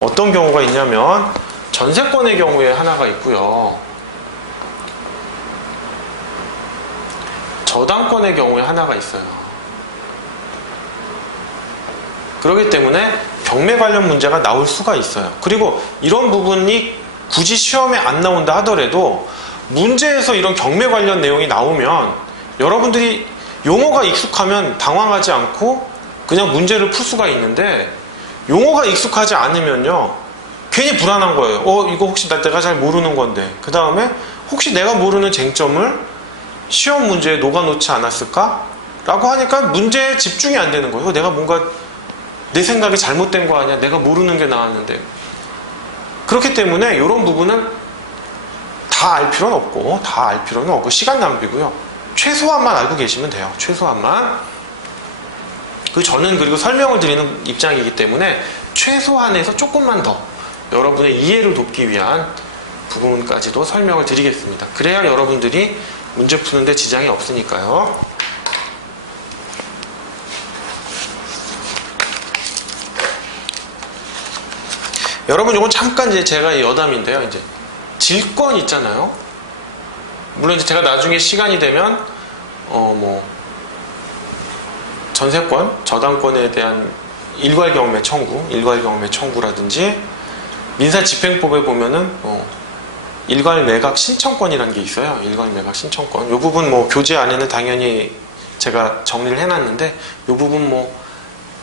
어떤 경우가 있냐면 전세권의 경우에 하나가 있고요. 저당권의 경우에 하나가 있어요. 그렇기 때문에 경매 관련 문제가 나올 수가 있어요. 그리고 이런 부분이 굳이 시험에 안 나온다 하더라도 문제에서 이런 경매 관련 내용이 나오면 여러분들이 용어가 익숙하면 당황하지 않고 그냥 문제를 풀 수가 있는데, 용어가 익숙하지 않으면요 괜히 불안한 거예요. 이거 혹시 내가 잘 모르는 건데, 그 다음에 혹시 내가 모르는 쟁점을 시험 문제에 녹아놓지 않았을까? 라고 하니까 문제에 집중이 안 되는 거예요. 내가 뭔가 내 생각이 잘못된 거 아니야? 내가 모르는 게 나왔는데. 그렇기 때문에 이런 부분은 다 알 필요는 없고 시간 낭비고요. 최소한만 알고 계시면 돼요. 최소한만. 저는 그리고 설명을 드리는 입장이기 때문에 최소한에서 조금만 더 여러분의 이해를 돕기 위한 부분까지도 설명을 드리겠습니다. 그래야 여러분들이 문제 푸는데 지장이 없으니까요. 여러분, 이건 잠깐 제가 여담인데요. 이제 질권 있잖아요. 물론 이제 제가 나중에 시간이 되면 전세권, 저당권에 대한 일괄 경매 청구라든지 민사집행법에 보면은 일괄 매각 신청권이라는 게 있어요. 일괄 매각 신청권. 이 부분 교재 안에는 당연히 제가 정리를 해놨는데, 이 부분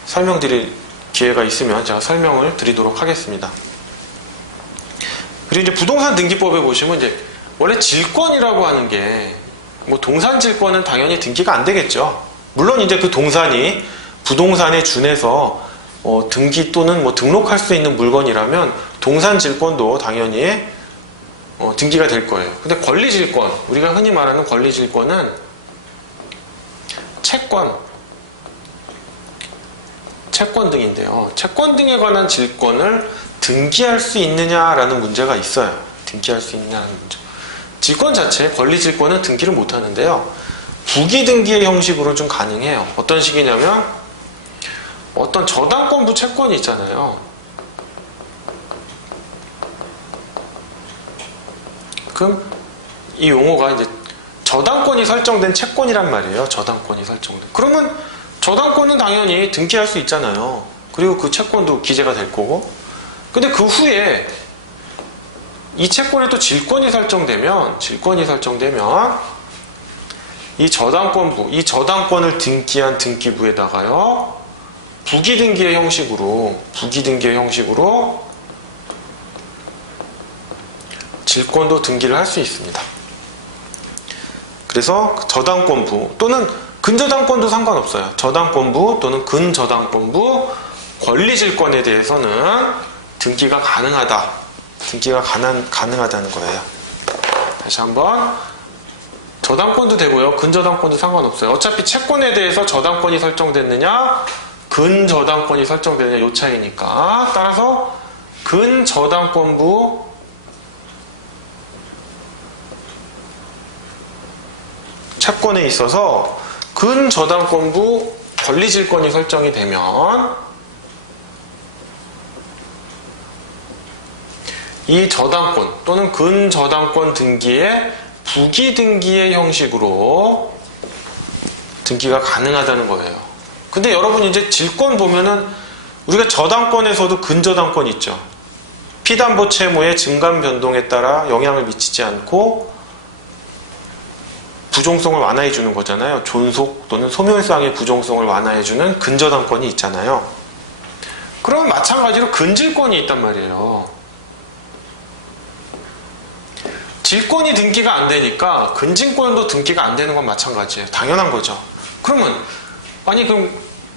설명드릴 기회가 있으면 제가 설명을 드리도록 하겠습니다. 그리고 이제 부동산 등기법에 보시면 이제 원래 질권이라고 하는 게 동산 질권은 당연히 등기가 안 되겠죠. 물론 이제 그 동산이 부동산에 준해서 등기 또는 등록할 수 있는 물건이라면 동산 질권도 당연히 등기가 될 거예요. 근데 권리 질권, 우리가 흔히 말하는 권리 질권은 채권 등인데요. 채권 등에 관한 질권을 등기할 수 있느냐라는 문제가 있어요. 등기할 수 있느냐는 문제. 질권 자체, 권리 질권은 등기를 못 하는데요. 부기 등기의 형식으로 좀 가능해요. 어떤 식이냐면 어떤 저당권부 채권이 있잖아요. 그럼 이 용어가 이제 저당권이 설정된 채권이란 말이에요. 저당권이 설정된. 그러면 저당권은 당연히 등기할 수 있잖아요. 그리고 그 채권도 기재가 될 거고. 근데 그 후에 이 채권에 또 질권이 설정되면 이 저당권을 등기한 등기부에다가요 부기 등기의 형식으로 질권도 등기를 할 수 있습니다. 그래서 저당권부 또는 근저당권도 상관없어요. 저당권부 또는 근저당권부 권리질권에 대해서는 등기가 가능하다는 거예요. 다시 한번, 저당권도 되고요, 근저당권도 상관없어요. 어차피 채권에 대해서 저당권이 설정됐느냐, 근저당권이 설정되느냐, 요 차이니까. 따라서 근저당권부 채권에 있어서 근저당권부 권리질권이 설정이 되면 이 저당권 또는 근저당권 등기의 부기 등기의 형식으로 등기가 가능하다는 거예요. 근데 여러분, 이제 질권 보면은 우리가 저당권에서도 근저당권 있죠. 피담보 채무의 증감 변동에 따라 영향을 미치지 않고 부종성을 완화해 주는 거잖아요. 존속 또는 소멸상의 부종성을 완화해 주는 근저당권이 있잖아요. 그러면 마찬가지로 근질권이 있단 말이에요. 질권이 등기가 안 되니까 근질권도 등기가 안 되는 건 마찬가지예요. 당연한 거죠. 그럼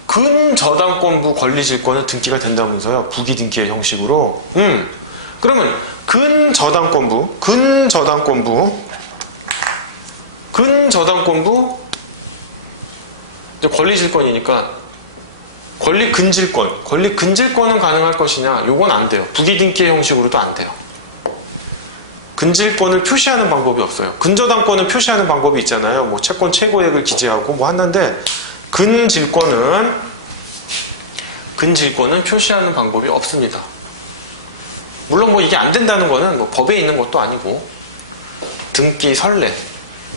근저당권부 권리질권은 등기가 된다면서요. 부기 등기의 형식으로. 그러면 근저당권부 이제 권리질권이니까 권리근질권은 가능할 것이냐? 요건 안 돼요. 부기 등기의 형식으로도 안 돼요. 근질권을 표시하는 방법이 없어요. 근저당권은 표시하는 방법이 있잖아요. 채권 최고액을 기재하고 하는데, 근질권은 표시하는 방법이 없습니다. 물론 뭐 이게 안 된다는 거는 뭐 법에 있는 것도 아니고 등기 선례,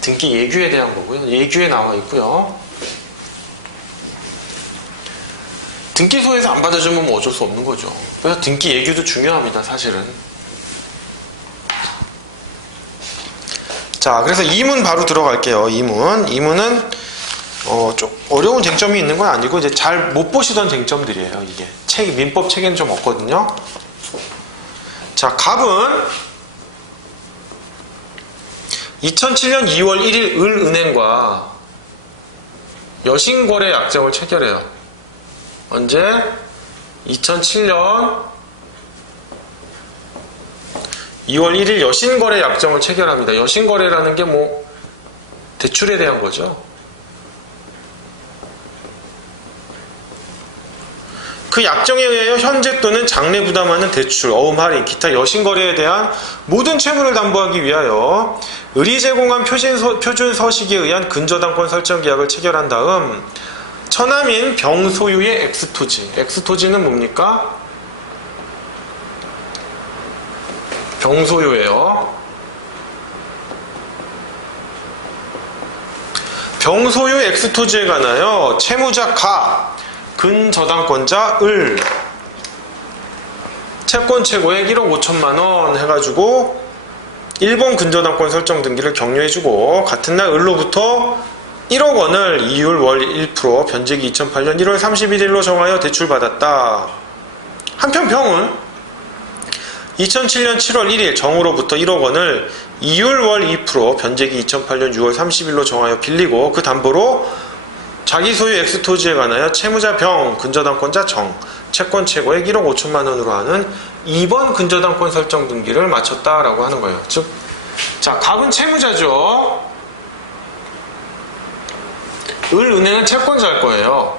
등기 예규에 대한 거고요. 예규에 나와 있고요. 등기소에서 안 받아주면 뭐 어쩔 수 없는 거죠. 그래서 등기 예규도 중요합니다, 사실은. 자, 그래서 이문 바로 들어갈게요. 이문은 좀 어려운 쟁점이 있는 건 아니고 이제 잘 못 보시던 쟁점들이에요. 이게 민법 책에는 좀 없거든요. 자, 갑은 2007년 2월 1일 을은행과 여신거래 약정을 체결해요. 언제? 2007년 2월 1일 여신거래 약정을 체결합니다. 여신거래라는 게 뭐 대출에 대한 거죠. 그 약정에 의하여 현재 또는 장래 부담하는 대출, 어음 할인, 기타 여신거래에 대한 모든 채무를 담보하기 위하여 을이 제공한 표준 서식에 의한 근저당권 설정 계약을 체결한 다음 처남인 병소유의 X토지. X토지는 뭡니까? 병소유예요. 병소유 X토지에 관하여 채무자 가, 근저당권자 을, 채권 최고액 1억 5천만 원 해가지고 1번 근저당권 설정 등기를 격려해주고 같은 날 을로부터 1억 원을 이율 월 1% 변제기 2008년 1월 31일로 정하여 대출받았다. 한편 병은 2007년 7월 1일 정으로부터 1억 원을 이율 월 2% 변제기 2008년 6월 30일로 정하여 빌리고 그 담보로 자기 소유 X토지에 관하여 채무자 병, 근저당권자 정, 채권 최고액 1억 5천만 원으로 하는 2번 근저당권 설정 등기를 마쳤다라고 하는 거예요. 즉, 자, 갑은 채무자죠. 을은행은 채권자일 거예요.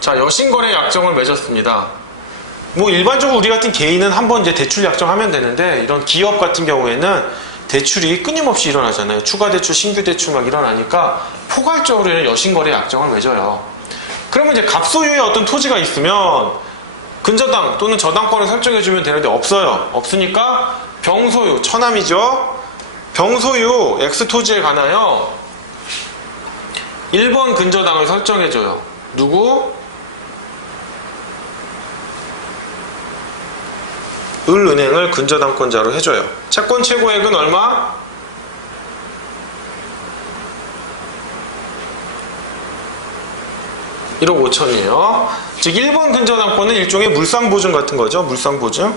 자, 여신거래 약정을 맺었습니다. 뭐 일반적으로 우리 같은 개인은 한번 이제 대출 약정하면 되는데 이런 기업 같은 경우에는 대출이 끊임없이 일어나잖아요. 추가 대출, 신규 대출 막 일어나니까 포괄적으로 여신거래 약정을 맺어요. 그러면 이제 갑소유의 어떤 토지가 있으면 근저당 또는 저당권을 설정해주면 되는데 없어요. 없으니까 병소유, 처남이죠. 병소유 X토지에 관하여 1번 근저당을 설정해줘요. 누구? 을은행을 근저당권자로 해줘요. 채권 최고액은 얼마? 1억 5천이에요. 즉 1번 근저당권은 일종의 물상보증 같은 거죠. 물상보증.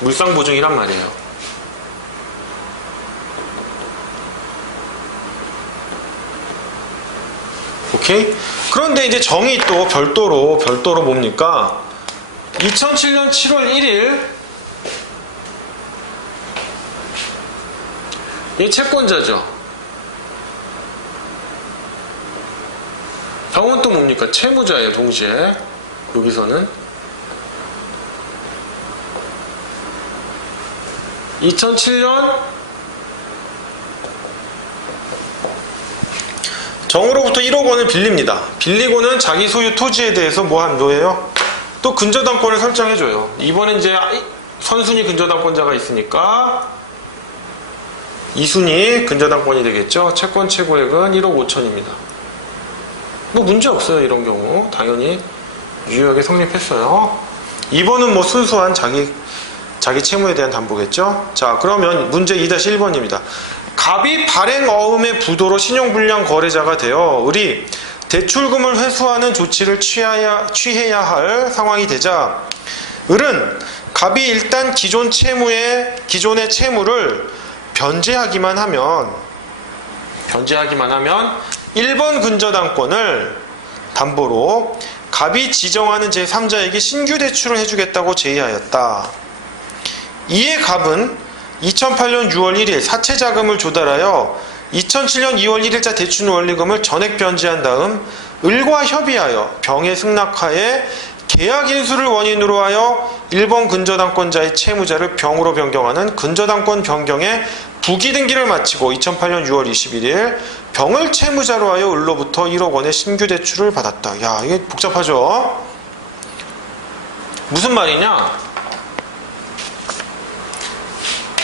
물상보증이란 말이에요. 오케이? 그런데 이제 정이 또 별도로 뭡니까? 2007년 7월 1일 이 채권자죠. 병은 또 뭡니까? 채무자예요. 동시에 여기서는 2007년 정으로부터 1억 원을 빌립니다. 빌리고는 자기 소유 토지에 대해서 뭐예요? 또 근저당권을 설정해줘요. 이번엔 이제 선순위 근저당권자가 있으니까 2순위 근저당권이 되겠죠. 채권 최고액은 1억 5천입니다. 뭐 문제 없어요. 이런 경우 당연히 유효하게 성립했어요. 2번은 뭐 순수한 자기 채무에 대한 담보겠죠. 자, 그러면 문제 2-1번입니다. 갑이 발행 어음의 부도로 신용불량 거래자가 되어 을이 대출금을 회수하는 조치를 취해야 할 상황이 되자 을은 갑이 일단 기존의 채무를 변제하기만 하면 1번 근저당권을 담보로 갑이 지정하는 제3자에게 신규 대출을 해주겠다고 제의하였다. 이에 갑은 2008년 6월 1일 사채자금을 조달하여 2007년 2월 1일자 대출 원리금을 전액 변제한 다음 을과 협의하여 병의 승낙하에 계약 인수를 원인으로 하여 1번 근저당권자의 채무자를 병으로 변경하는 근저당권 변경의 부기 등기를 마치고 2008년 6월 21일 병을 채무자로 하여 을로부터 1억 원의 신규 대출을 받았다. 야, 이게 복잡하죠? 무슨 말이냐?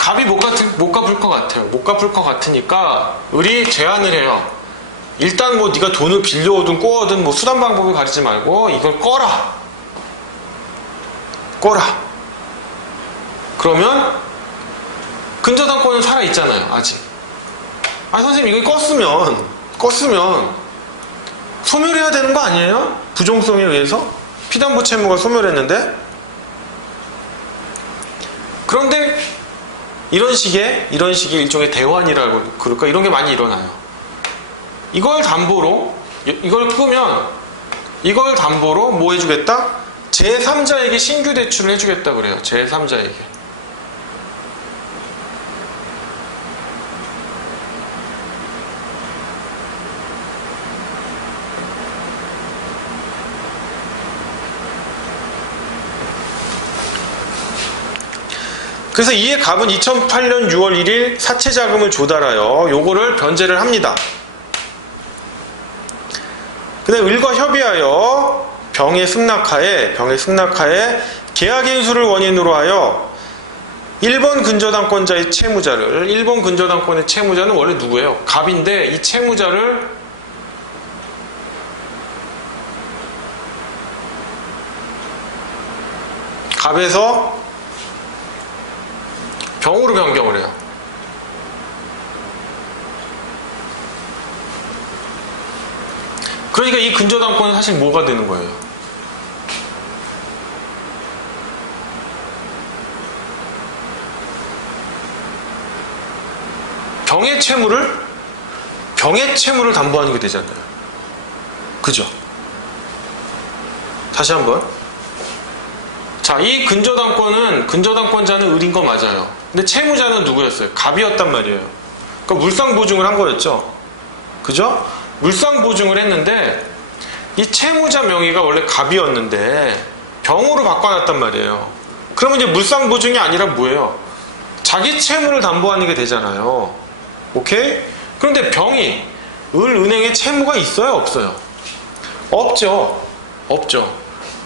갑이 못 갚을 것 같아요. 못 갚을 것 같으니까 을이 제안을 해요. 일단 뭐 네가 돈을 빌려오든 꼬어든 뭐 수단 방법을 가리지 말고 이걸 꺼라. 그러면 근저당권은 살아있잖아요. 아직. 아니 선생님 이걸 껐으면 소멸해야 되는 거 아니에요? 부종성에 의해서 피담보 채무가 소멸했는데. 그런데 이런 식의 일종의 대환이라고 그럴까, 이런 게 많이 일어나요. 이걸 담보로, 이걸 끄면 이걸 담보로 뭐 해주겠다? 제3자에게 신규 대출을 해주겠다 그래요. 제3자에게. 그래서 이에 갑은 2008년 6월 1일 사채 자금을 조달하여 요거를 변제를 합니다. 근데 을과 협의하여 병의 승낙하에 계약 인수를 원인으로 하여 1번 근저당권자의 채무자를, 1번 근저당권의 채무자는 원래 누구예요? 갑인데 이 채무자를 갑에서 병으로 변경을 해요. 그러니까 이 근저당권은 사실 뭐가 되는 거예요? 병의 채무를 담보하는 게 되잖아요. 그죠? 다시 한번. 자, 이 근저당권자는 을인 거 맞아요. 근데 채무자는 누구였어요? 갑이었단 말이에요. 그러니까 물상보증을 한 거였죠. 그죠? 물상보증을 했는데 이 채무자 명의가 원래 갑이었는데 병으로 바꿔놨단 말이에요. 그러면 이제 물상보증이 아니라 뭐예요? 자기 채무를 담보하는 게 되잖아요. 오케이? 그런데 병이 을은행에 채무가 있어요? 없어요? 없죠.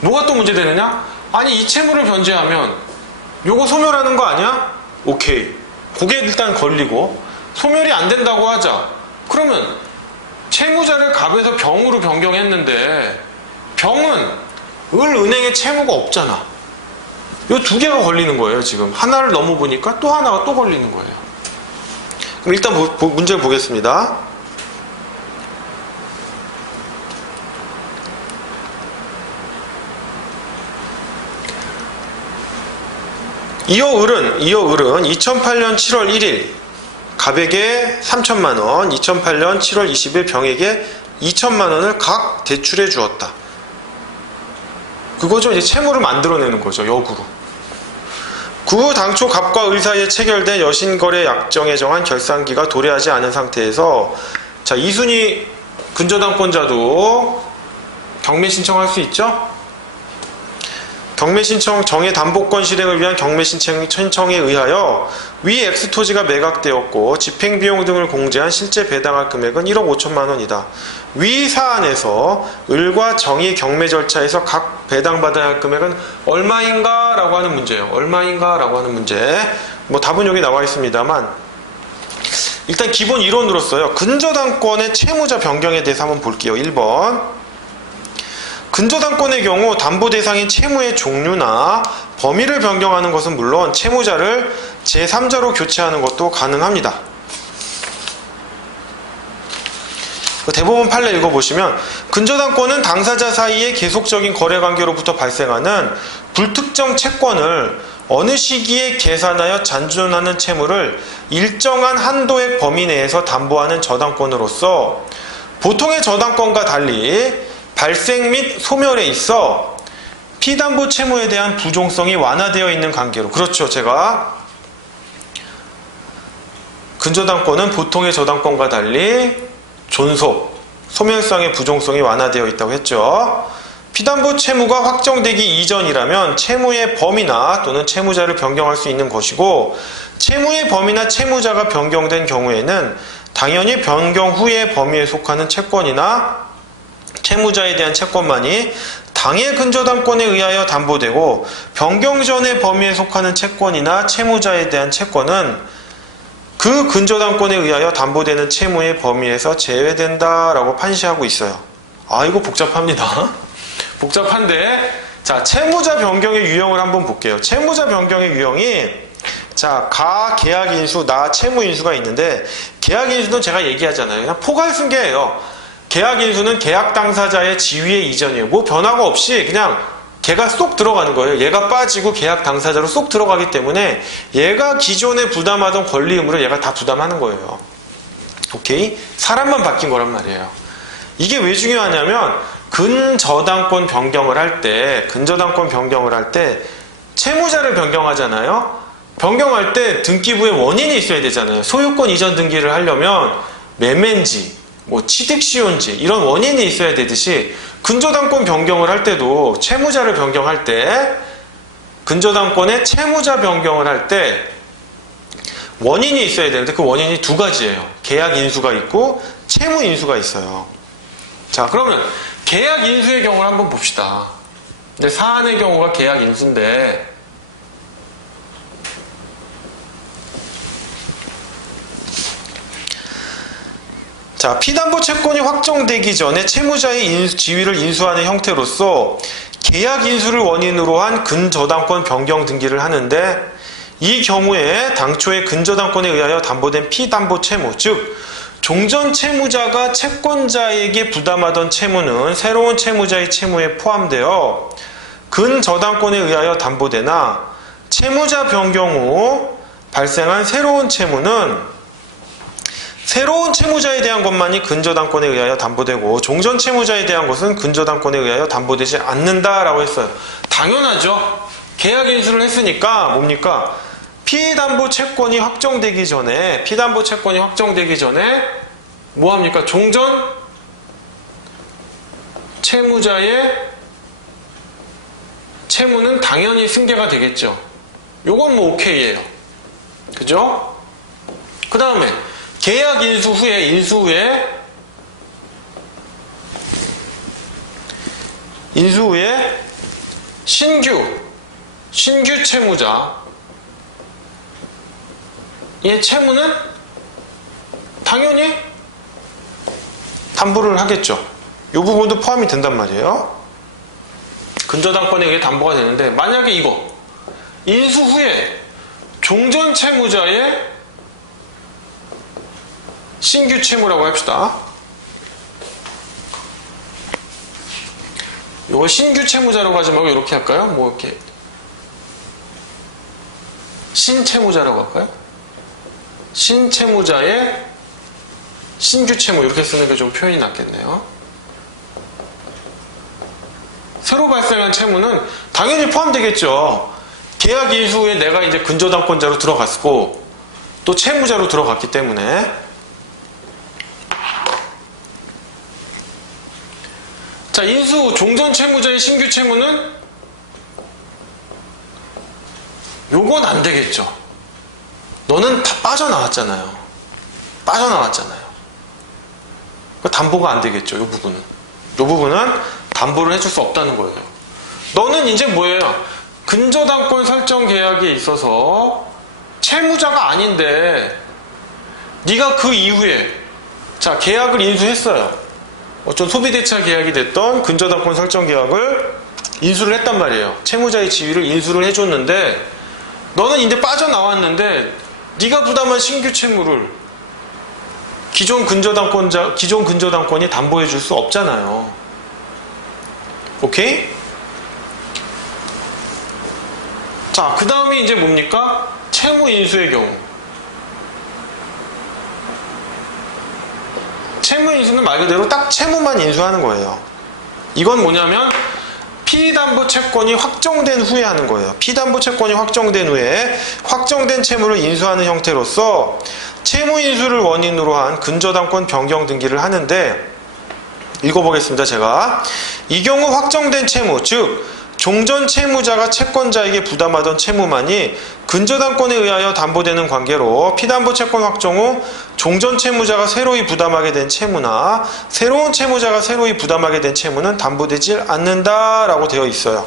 뭐가 또 문제되느냐? 아니 이 채무를 변제하면 요거 소멸하는 거 아니야? 오케이. 그게 일단 걸리고 소멸이 안 된다고 하자. 그러면 채무자를 갑에서 병으로 변경했는데 병은 을은행에 채무가 없잖아. 요 두 개가 걸리는 거예요. 지금 하나를 넘어보니까 또 하나가 또 걸리는 거예요. 그럼 일단 문제를 보겠습니다. 이어 을은 2008년 7월 1일 갑에게 3천만원, 2008년 7월 20일 병에게 2천만원을 각 대출해 주었다. 그거죠. 이제 채무를 만들어내는 거죠. 역으로. 그 후 당초 갑과 을 사이에 체결된 여신거래 약정에 정한 결산기가 도래하지 않은 상태에서, 자, 2순위 근저당권자도 경매 신청할 수 있죠? 경매 신청 정해 담보권 실행을 위한 경매 신청에 의하여 위 X 토지가 매각되었고 집행비용 등을 공제한 실제 배당할 금액은 1억 5천만 원이다. 위 사안에서 을과 정의 경매 절차에서 각 배당받아야 할 금액은 얼마인가? 라고 하는 문제예요. 얼마인가? 라고 하는 문제. 뭐 답은 여기 나와 있습니다만 일단 기본 이론으로서요. 근저당권의 채무자 변경에 대해서 한번 볼게요. 1번. 근저당권의 경우 담보 대상인 채무의 종류나 범위를 변경하는 것은 물론 채무자를 제3자로 교체하는 것도 가능합니다. 대법원 판례 읽어보시면 근저당권은 당사자 사이의 계속적인 거래관계로부터 발생하는 불특정 채권을 어느 시기에 계산하여 잔존하는 채무를 일정한 한도의 범위 내에서 담보하는 저당권으로서 보통의 저당권과 달리 발생 및 소멸에 있어 피담보 채무에 대한 부종성이 완화되어 있는 관계로, 그렇죠. 제가 근저당권은 보통의 저당권과 달리 존속, 소멸상의 부종성이 완화되어 있다고 했죠. 피담보 채무가 확정되기 이전이라면 채무의 범위나 또는 채무자를 변경할 수 있는 것이고, 채무의 범위나 채무자가 변경된 경우에는 당연히 변경 후의 범위에 속하는 채권이나 채무자에 대한 채권만이 당해 근저당권에 의하여 담보되고 변경전의 범위에 속하는 채권이나 채무자에 대한 채권은 그 근저당권에 의하여 담보되는 채무의 범위에서 제외된다라고 판시하고 있어요. 아, 이거 복잡합니다. 복잡한데, 자, 채무자 변경의 유형을 한번 볼게요. 채무자 변경의 유형이, 자, 가 계약인수, 나 채무인수가 있는데, 계약인수는 제가 얘기하잖아요. 그냥 포괄승계예요. 계약인수는 계약 당사자의 지위의 이전이에요. 뭐 변화가 없이 그냥 걔가 쏙 들어가는 거예요. 얘가 빠지고 계약 당사자로 쏙 들어가기 때문에 얘가 기존에 부담하던 권리 의무를 얘가 다 부담하는 거예요. 오케이? 사람만 바뀐 거란 말이에요. 이게 왜 중요하냐면 근저당권 변경을 할 때 채무자를 변경하잖아요. 변경할 때 등기부에 원인이 있어야 되잖아요. 소유권 이전 등기를 하려면 매매인지 뭐 취득시효인지 이런 원인이 있어야 되듯이 근저당권 변경을 할 때도 채무자를 변경할 때 근저당권의 채무자 변경을 할 때 원인이 있어야 되는데 그 원인이 두 가지예요. 계약 인수가 있고 채무 인수가 있어요. 자, 그러면 계약 인수의 경우를 한번 봅시다. 근데 사안의 경우가 계약 인수인데 자, 피담보 채권이 확정되기 전에 채무자의 지위를 인수하는 형태로서 계약 인수를 원인으로 한 근저당권 변경 등기를 하는데 이 경우에 당초에 근저당권에 의하여 담보된 피담보 채무, 즉 종전 채무자가 채권자에게 부담하던 채무는 새로운 채무자의 채무에 포함되어 근저당권에 의하여 담보되나 채무자 변경 후 발생한 새로운 채무는 새로운 채무자에 대한 것만이 근저당권에 의하여 담보되고 종전 채무자에 대한 것은 근저당권에 의하여 담보되지 않는다라고 했어요. 당연하죠. 계약 인수를 했으니까 뭡니까? 피담보 채권이 확정되기 전에 뭐합니까? 종전 채무자의 채무는 당연히 승계가 되겠죠. 요건 뭐 오케이예요. 그죠? 그 다음에 계약 인수 후에 신규 채무자 이 채무는 당연히 담보를 하겠죠. 이 부분도 포함이 된단 말이에요. 근저당권에 의해 담보가 되는데 만약에 이거 인수 후에 종전 채무자의 신규 채무라고 합시다. 이거 신규 채무자라고 하지 말고 이렇게 할까요? 뭐 이렇게 신채무자라고 할까요? 신채무자의 신규 채무 이렇게 쓰는 게 좀 표현이 낫겠네요. 새로 발생한 채무는 당연히 포함되겠죠. 계약 인수 후에 내가 이제 근저당권자로 들어갔고 또 채무자로 들어갔기 때문에 자, 인수 종전 채무자의 신규 채무는 요건 안 되겠죠. 너는 다 빠져나왔잖아요. 담보가 안 되겠죠. 요 부분은 담보를 해줄 수 없다는 거예요. 너는 이제 뭐예요? 근저당권 설정 계약에 있어서 채무자가 아닌데 네가 그 이후에 자, 계약을 인수했어요. 어떤 소비대차 계약이 됐던 근저당권 설정 계약을 인수를 했단 말이에요. 채무자의 지위를 인수를 해줬는데 너는 이제 빠져나왔는데 네가 부담한 신규 채무를 기존 근저당권이 담보해 줄 수 없잖아요. 오케이? 자, 그 다음에 이제 뭡니까? 채무 인수의 경우. 채무 인수는 말 그대로 딱 채무만 인수하는 거예요. 이건 뭐냐면 피담보 채권이 확정된 후에 하는 거예요. 피담보 채권이 확정된 후에 확정된 채무를 인수하는 형태로서 채무 인수를 원인으로 한 근저당권 변경 등기를 하는데 읽어보겠습니다. 제가 이 경우 확정된 채무, 즉 종전 채무자가 채권자에게 부담하던 채무만이 근저당권에 의하여 담보되는 관계로 피담보 채권 확정 후 종전 채무자가 새로이 부담하게 된 채무나 새로운 채무자가 새로이 부담하게 된 채무는 담보되지 않는다라고 되어 있어요.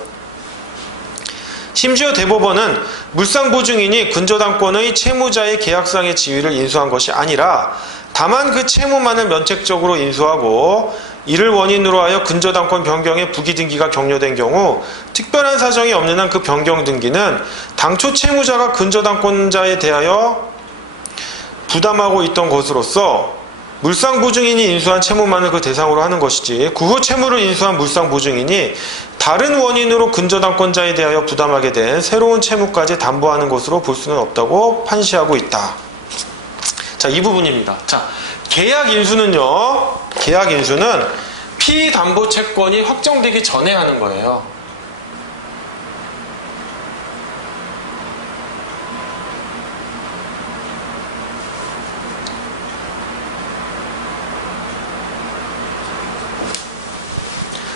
심지어 대법원은 물상보증인이 근저당권의 채무자의 계약상의 지위를 인수한 것이 아니라 다만 그 채무만을 면책적으로 인수하고 이를 원인으로 하여 근저당권 변경의 부기등기가 격려된 경우 특별한 사정이 없는 한 그 변경 등기는 당초 채무자가 근저당권자에 대하여 부담하고 있던 것으로서 물상보증인이 인수한 채무만을 그 대상으로 하는 것이지 그 후 채무를 인수한 물상보증인이 다른 원인으로 근저당권자에 대하여 부담하게 된 새로운 채무까지 담보하는 것으로 볼 수는 없다고 판시하고 있다. 자, 이 부분입니다. 자, 계약인수는요. 계약인수는 피담보 채권이 확정되기 전에 하는 거예요.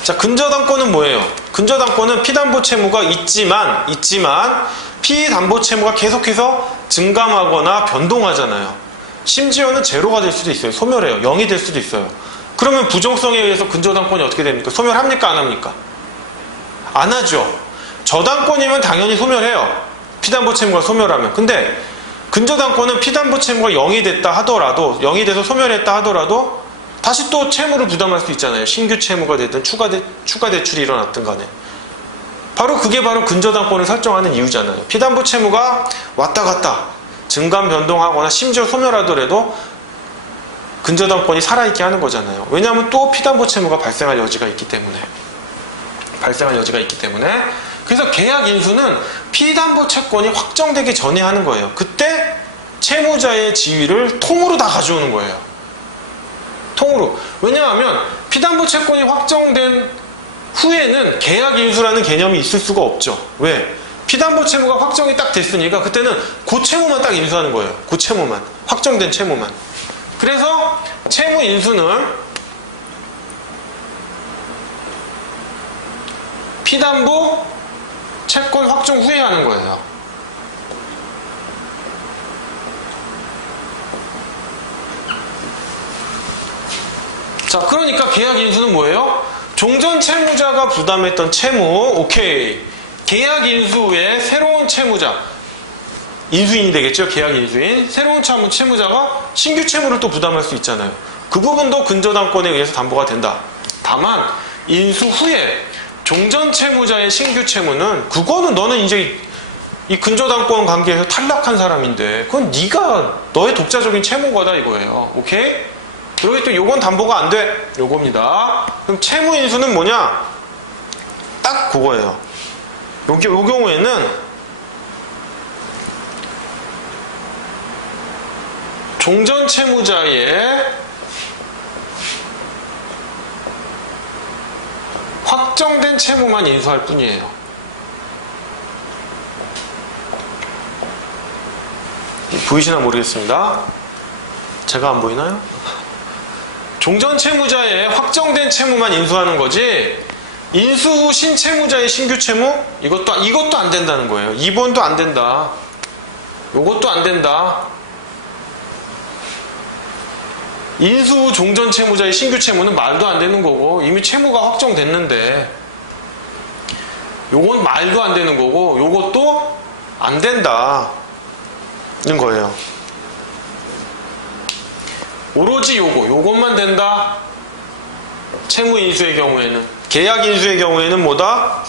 자, 근저당권은 뭐예요? 근저당권은 피담보 채무가 있지만 피담보 채무가 계속해서 증감하거나 변동하잖아요. 심지어는 제로가 될 수도 있어요. 소멸해요. 0이 될 수도 있어요. 그러면 부정성에 의해서 근저당권이 어떻게 됩니까? 소멸합니까? 안 합니까? 안 하죠. 저당권이면 당연히 소멸해요. 피담보 채무가 소멸하면. 근데 근저당권은 피담보 채무가 0이 됐다 하더라도 0이 돼서 소멸했다 하더라도 다시 또 채무를 부담할 수 있잖아요. 신규 채무가 되든 추가 대출이 일어났든 간에. 그게 바로 근저당권을 설정하는 이유잖아요. 피담보 채무가 왔다 갔다 증감 변동하거나 심지어 소멸하더라도 근저당권이 살아있게 하는 거잖아요. 왜냐하면 또 피담보 채무가 발생할 여지가 있기 때문에. 그래서 계약 인수는 피담보 채권이 확정되기 전에 하는 거예요. 그때 채무자의 지위를 통으로 다 가져오는 거예요. 통으로. 왜냐하면 피담보 채권이 확정된 후에는 계약 인수라는 개념이 있을 수가 없죠. 왜? 피담보 채무가 확정이 딱 됐으니까 그때는 그 채무만 딱 인수하는 거예요. 그 채무만. 확정된 채무만. 그래서 채무 인수는 피담보 채권 확정 후에 하는 거예요. 자, 그러니까 계약 인수는 뭐예요? 종전 채무자가 부담했던 채무, 오케이. 계약 인수 후에 새로운 채무자, 인수인이 되겠죠? 계약 인수인. 새로운 채무자가 신규 채무를 또 부담할 수 있잖아요. 그 부분도 근저당권에 의해서 담보가 된다. 다만 인수 후에 종전 채무자의 신규 채무는 그거는 너는 이제 이 근저당권 관계에서 탈락한 사람인데 그건 네가 너의 독자적인 채무거다 이거예요. 오케이? 그러기 또 요건 담보가 안 돼. 요겁니다. 그럼 채무 인수는 뭐냐? 딱 그거예요. 요 경우에는 종전 채무자의 확정된 채무만 인수할 뿐이에요. 보이시나 모르겠습니다. 제가 안 보이나요? 종전 채무자의 확정된 채무만 인수하는 거지 인수 후 신채무자의 신규 채무? 이것도 안 된다는 거예요. 2번도 안 된다. 요것도 안 된다. 인수 후 종전 채무자의 신규 채무는 말도 안 되는 거고 이미 채무가 확정됐는데 요건 말도 안 되는 거고 요것도 안 된다는 거예요. 오로지 요것만 된다. 채무 인수의 경우에는. 계약 인수의 경우에는 뭐다?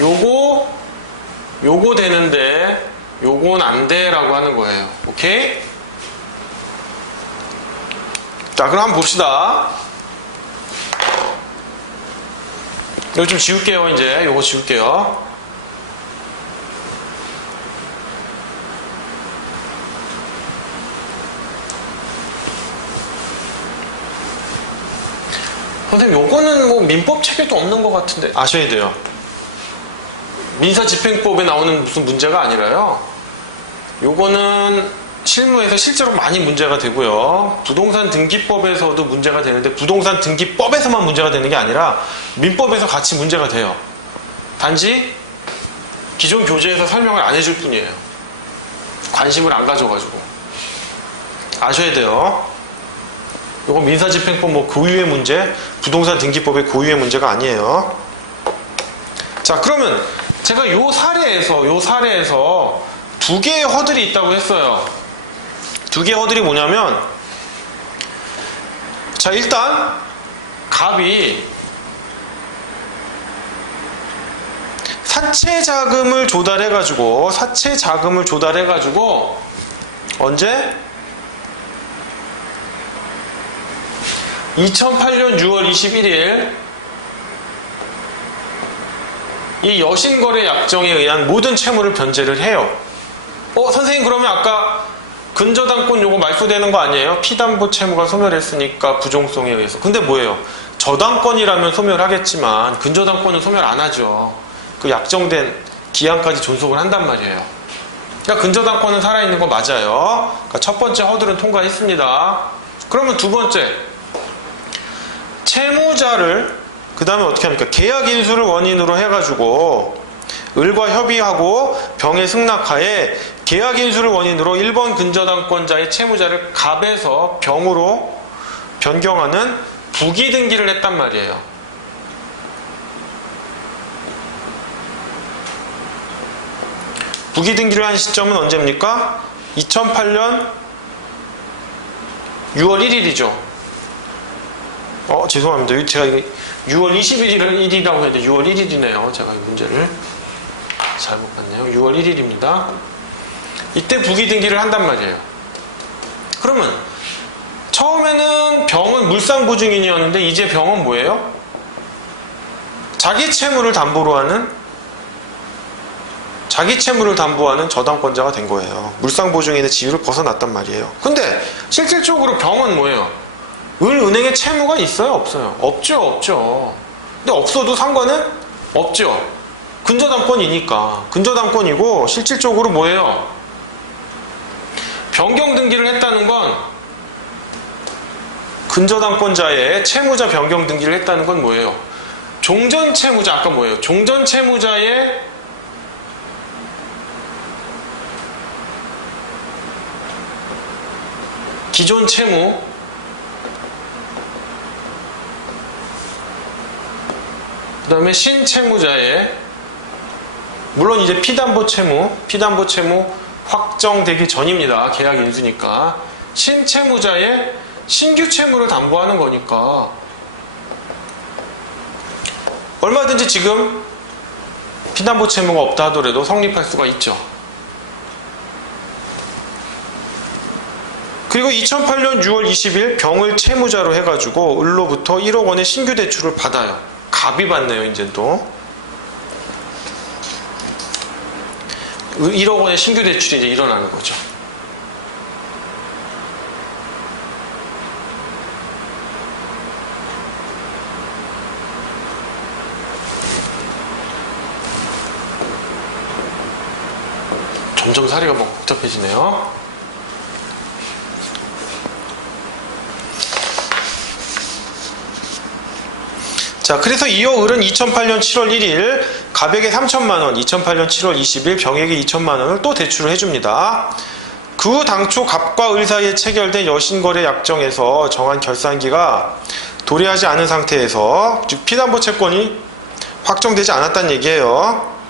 요거 되는데 요건 안 돼 라고 하는 거예요. 오케이? 자, 그럼 한번 봅시다. 이거 좀 지울게요. 이제 요거 지울게요. 선생님, 요거는 뭐 민법 체계도 없는 것 같은데 아셔야 돼요. 민사집행법에 나오는 무슨 문제가 아니라요. 요거는 실무에서 실제로 많이 문제가 되고요. 부동산 등기법에서도 문제가 되는데 부동산 등기법에서만 문제가 되는 게 아니라 민법에서 같이 문제가 돼요. 단지 기존 교재에서 설명을 안 해줄 뿐이에요. 관심을 안 가져가지고. 아셔야 돼요. 이거 민사집행법 뭐 고유의 문제, 부동산 등기법의 고유의 문제가 아니에요. 자, 그러면 제가 요 사례에서 두 개의 허들이 있다고 했어요. 두 개의 허들이 뭐냐면, 자, 일단 갑이 사채 자금을 조달해가지고 언제? 2008년 6월 21일 이 여신거래 약정에 의한 모든 채무를 변제를 해요. 선생님, 그러면 아까 근저당권 요거 말소되는 거 아니에요? 피담보 채무가 소멸했으니까 부종성에 의해서. 근데 뭐예요? 저당권이라면 소멸하겠지만 근저당권은 소멸 안 하죠. 그 약정된 기한까지 존속을 한단 말이에요. 그러니까 근저당권은 살아있는 거 맞아요. 그러니까 첫 번째 허들은 통과했습니다. 그러면 두 번째, 채무자를 그 다음에 어떻게 합니까? 계약 인수를 원인으로 해가지고 을과 협의하고 병의 승낙하에 계약 인수를 원인으로 1번 근저당권자의 채무자를 갑에서 병으로 변경하는 부기 등기를 했단 말이에요. 부기 등기를 한 시점은 언제입니까? 2008년 6월 1일이죠. 죄송합니다. 제가 6월 21일이라고 했는데 6월 1일이네요. 제가 이 문제를 잘못 봤네요. 6월 1일입니다. 이때 부기 등기를 한단 말이에요. 그러면 처음에는 병은 물상보증인이었는데 이제 병은 뭐예요? 자기 채무를 담보로 하는 저당권자가 된 거예요. 물상보증인의 지위를 벗어났단 말이에요. 근데 실질적으로 병은 뭐예요? 은행에 채무가 있어요? 없어요? 없죠. 근데 없어도 상관은 없죠. 근저당권이니까. 근저당권이고 실질적으로 뭐예요? 변경 등기를 했다는 건, 근저당권자의 채무자 변경 등기를 했다는 건 뭐예요? 종전채무자, 아까 뭐예요? 종전채무자의 기존 채무, 그 다음에 신채무자의, 물론 이제 피담보 채무 확정되기 전입니다. 계약 인수니까. 신채무자의 신규 채무를 담보하는 거니까 얼마든지 지금 피담보 채무가 없다 하더라도 성립할 수가 있죠. 그리고 2008년 6월 20일 병을 채무자로 해가지고 을로부터 1억 원의 신규 대출을 받아요. 갑이 받네요, 이제 또. 1억 원의 신규 대출이 이제 일어나는 거죠. 점점 사례가 막 복잡해지네요. 자, 그래서 이어 을은 2008년 7월 1일 갑에게 3천만원, 2008년 7월 20일 병에게 2천만원을 또 대출을 해줍니다. 그 후 당초 갑과 을 사이에 체결된 여신거래 약정에서 정한 결산기가 도래하지 않은 상태에서, 즉 피담보 채권이 확정되지 않았다는 얘기예요.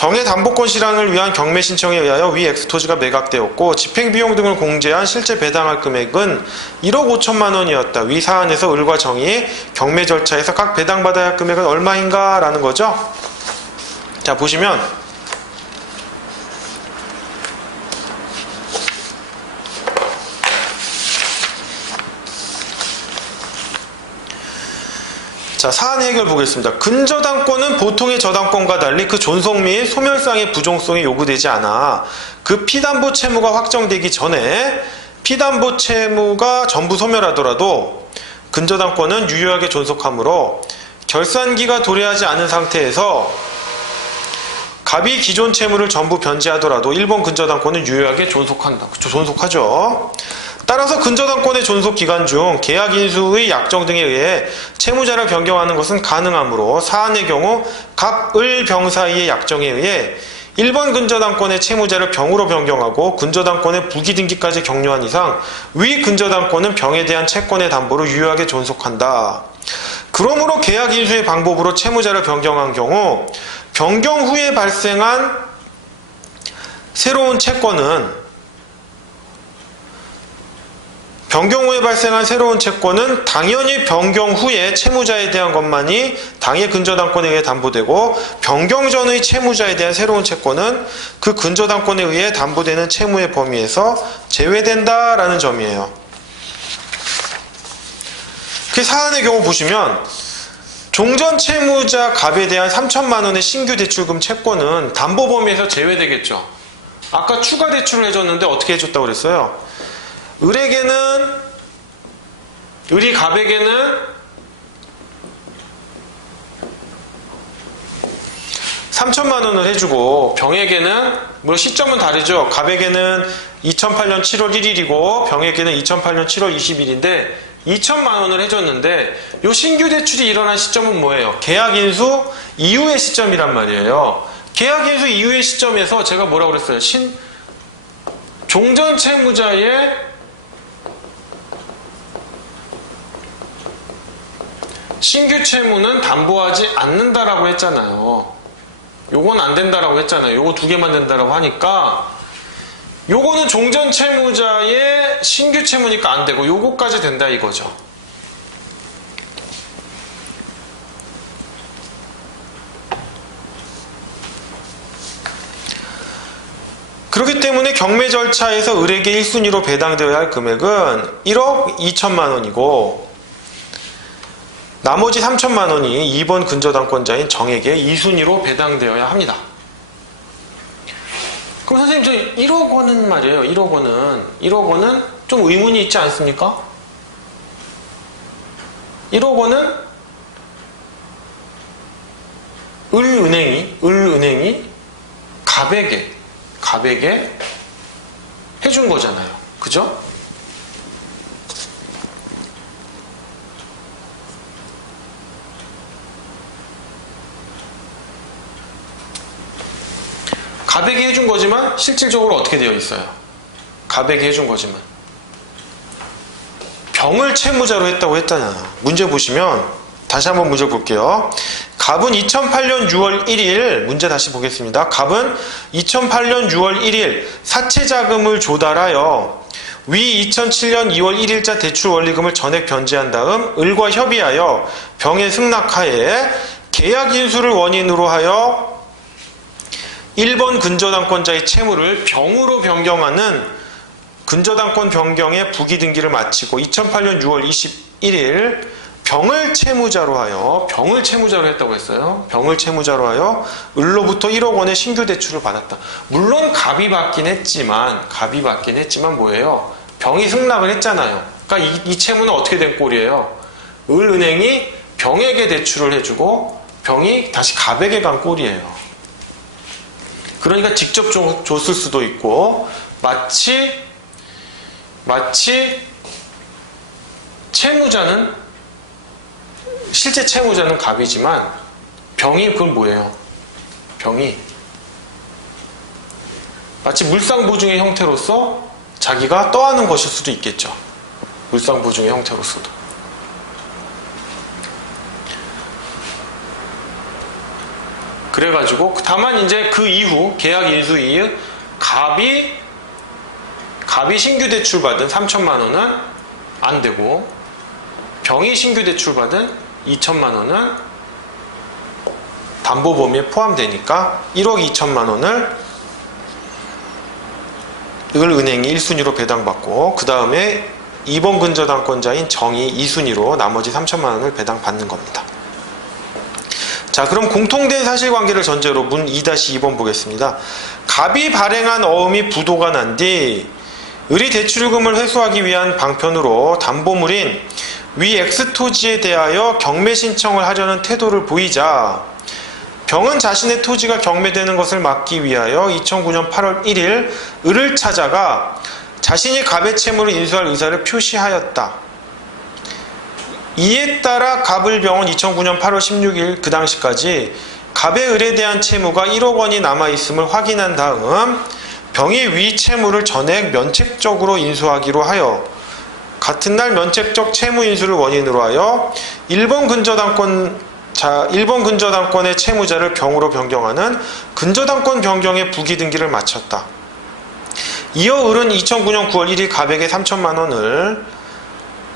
정해 담보권 실행을 위한 경매 신청에 의하여 위 엑스토지가 매각되었고 집행비용 등을 공제한 실제 배당할 금액은 1억 5천만 원이었다. 위 사안에서 을과 정이 경매 절차에서 각 배당받아야 할 금액은 얼마인가 라는 거죠. 자, 보시면 자, 사안 해결 보겠습니다. 근저당권은 보통의 저당권과 달리 그 존속 및 소멸상의 부종성이 요구되지 않아 그 피담보 채무가 확정되기 전에 피담보 채무가 전부 소멸하더라도 근저당권은 유효하게 존속하므로 결산기가 도래하지 않은 상태에서 갑이 기존 채무를 전부 변제하더라도 1번 근저당권은 유효하게 존속한다. 그쵸, 존속하죠. 따라서 근저당권의 존속 기간 중 계약 인수의 약정 등에 의해 채무자를 변경하는 것은 가능하므로 사안의 경우 갑, 을, 병 사이의 약정에 의해 1번 근저당권의 채무자를 병으로 변경하고 근저당권의 부기등기까지 격려한 이상 위 근저당권은 병에 대한 채권의 담보로 유효하게 존속한다. 그러므로 계약 인수의 방법으로 채무자를 변경한 경우 변경 후에 발생한 새로운 채권은 당연히 변경 후에 채무자에 대한 것만이 당해 근저당권에 의해 담보되고 변경 전의 채무자에 대한 새로운 채권은 그 근저당권에 의해 담보되는 채무의 범위에서 제외된다라는 점이에요. 그 사안의 경우 보시면 종전 채무자 갑에 대한 3천만 원의 신규 대출금 채권은 담보 범위에서 제외되겠죠. 아까 추가 대출을 해줬는데 어떻게 해줬다고 그랬어요? 을이 갑에게는 3천만 원을 해주고 병에게는 물론 시점은 다르죠. 갑에게는 2008년 7월 1일이고 병에게는 2008년 7월 20일인데 2천만 원을 해줬는데 이 신규 대출이 일어난 시점은 뭐예요? 계약 인수 이후의 시점이란 말이에요. 계약 인수 이후의 시점에서 제가 뭐라고 그랬어요? 종전 채무자의 신규 채무는 담보하지 않는다라고 했잖아요. 요건 안 된다라고 했잖아요. 요거 두 개만 된다라고 하니까 요거는 종전 채무자의 신규 채무니까 안 되고 요거까지 된다 이거죠. 그렇기 때문에 경매 절차에서 을에게 1순위로 배당되어야 할 금액은 1억 2천만 원이고 나머지 3천만 원이 2번 근저당권자인 정에게 2순위로 배당되어야 합니다. 그럼 선생님 저 1억 원은 말이에요. 1억 원은 좀 의문이 있지 않습니까? 1억 원은 을은행이 갑에게 해준 거잖아요. 그죠? 갑에게 해준 거지만 실질적으로 어떻게 되어 있어요? 갑에게 해준 거지만 병을 채무자로 했다고 했잖아요. 문제 보시면 다시 한번 문제 볼게요. 갑은 2008년 6월 1일 문제 다시 보겠습니다. 갑은 2008년 6월 1일 사채자금을 조달하여 위 2007년 2월 1일자 대출 원리금을 전액 변제한 다음 을과 협의하여 병에 승낙하에 계약 인수를 원인으로 하여 1번 근저당권자의 채무를 병으로 변경하는 근저당권 변경의 부기등기를 마치고 2008년 6월 21일 병을 채무자로 했다고 했어요. 병을 채무자로 하여 을로부터 1억 원의 신규 대출을 받았다. 물론 갑이 받긴 했지만 뭐예요? 병이 승낙을 했잖아요. 그러니까 이 채무는 어떻게 된 꼴이에요? 을은행이 병에게 대출을 해주고 병이 다시 갑에게 간 꼴이에요. 그러니까 직접 줬을 수도 있고 마치 실제 채무자는 갑이지만 병이 그건 뭐예요? 병이 마치 물상보증의 형태로서 자기가 떠안은 것일 수도 있겠죠. 물상보증의 형태로서도. 그래가지고 다만 이제 그 이후 계약 인수 이후 갑이 신규 대출 받은 3천만 원은 안 되고 병이 신규 대출 받은 2천만 원은 담보 범위에 포함되니까 1억 2천만 원을 을은행이 1순위로 배당받고 그 다음에 2번 근저당권자인 정이 2순위로 나머지 3천만 원을 배당받는 겁니다. 자, 그럼 공통된 사실관계를 전제로 문 2-2번 보겠습니다. 갑이 발행한 어음이 부도가 난 뒤 을이 대출금을 회수하기 위한 방편으로 담보물인 위 X토지에 대하여 경매 신청을 하려는 태도를 보이자 병은 자신의 토지가 경매되는 것을 막기 위하여 2009년 8월 1일 을을 찾아가 자신이 갑의 채무를 인수할 의사를 표시하였다. 이에 따라 갑을병은 2009년 8월 16일 그 당시까지 갑의 을에 대한 채무가 1억 원이 남아있음을 확인한 다음 병이 위 채무를 전액 면책적으로 인수하기로 하여 같은 날 면책적 채무 인수를 원인으로 하여 1번 근저당권의 채무자를 병으로 변경하는 근저당권 변경의 부기등기를 마쳤다. 이어 을은 2009년 9월 1일 갑에게 3천만 원을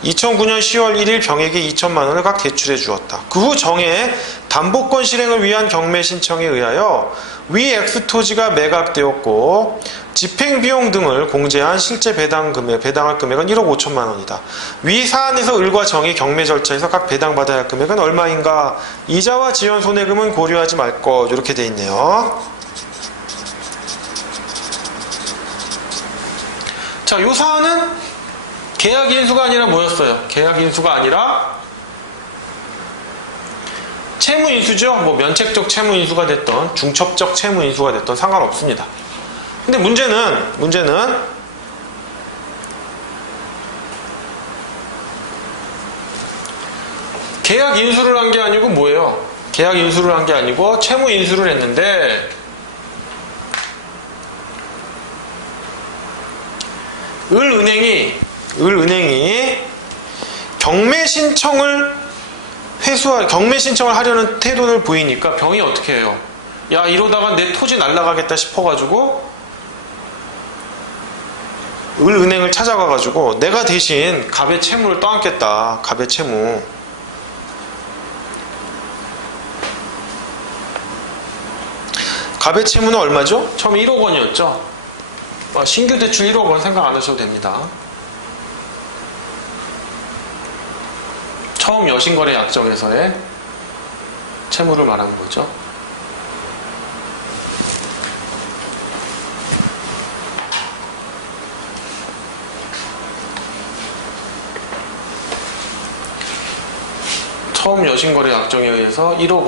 2009년 10월 1일 병에게 2천만 원을 각 대출해 주었다. 그 후 정해 담보권 실행을 위한 경매 신청에 의하여 위 X 토지가 매각되었고 집행비용 등을 공제한 실제 배당할 금액은 1억 5천만 원이다. 위 사안에서 을과 정이 경매 절차에서 각 배당받아야 할 금액은 얼마인가? 이자와 지연 손해금은 고려하지 말 것. 이렇게 돼 있네요. 자, 이 사안은 계약 인수가 아니라 뭐였어요? 계약 인수가 아니라 채무 인수죠. 뭐 면책적 채무 인수가 됐던 중첩적 채무 인수가 됐던 상관없습니다. 근데 문제는 계약 인수를 한 게 아니고 뭐예요? 계약 인수를 한 게 아니고 채무 인수를 했는데 을은행이 경매 신청을 하려는 태도를 보이니까 병이 어떻게 해요? 야, 이러다가 내 토지 날라가겠다 싶어가지고 을은행을 찾아가가지고 내가 대신 갑의 채무를 떠안겠다. 갑의 채무. 갑의 채무는 얼마죠? 처음에 1억 원이었죠. 신규 대출 1억 원 생각 안 하셔도 됩니다. 처음 여신거래 약정에서의 채무를 말하는 거죠. 처음 여신거래 약정에 의해서 1억